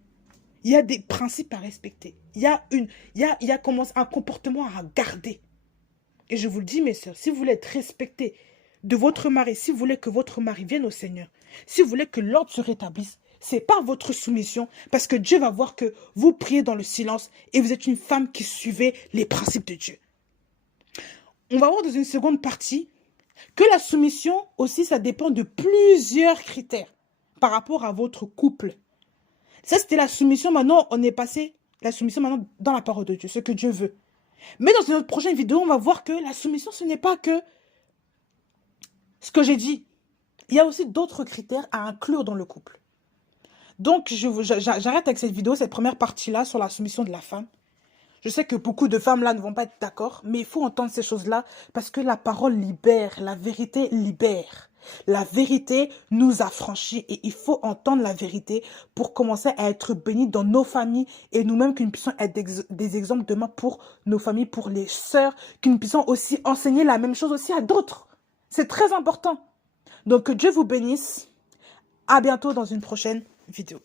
Il y a des principes à respecter. Il y a un comportement à garder. Et je vous le dis, mes sœurs, si vous voulez être respecté de votre mari, si vous voulez que votre mari vienne au Seigneur, si vous voulez que l'ordre se rétablisse, c'est pas votre soumission, parce que Dieu va voir que vous priez dans le silence et vous êtes une femme qui suivait les principes de Dieu. On va voir dans une seconde partie que la soumission aussi, ça dépend de plusieurs critères par rapport à votre couple. Ça, c'était la soumission. Maintenant, on est passé la soumission maintenant dans la parole de Dieu, ce que Dieu veut. Mais dans une autre prochaine vidéo, on va voir que la soumission, ce n'est pas que ce que j'ai dit. Il y a aussi d'autres critères à inclure dans le couple. Donc, j'arrête avec cette vidéo, cette première partie-là sur la soumission de la femme. Je sais que beaucoup de femmes là ne vont pas être d'accord, mais il faut entendre ces choses-là parce que la parole libère, la vérité libère. La vérité nous affranchit et il faut entendre la vérité pour commencer à être bénis dans nos familles et nous-mêmes que nous puissions être des exemples demain pour nos familles, pour les sœurs, que nous puissions aussi enseigner la même chose aussi à d'autres. C'est très important. Donc que Dieu vous bénisse. À bientôt dans une prochaine vidéo.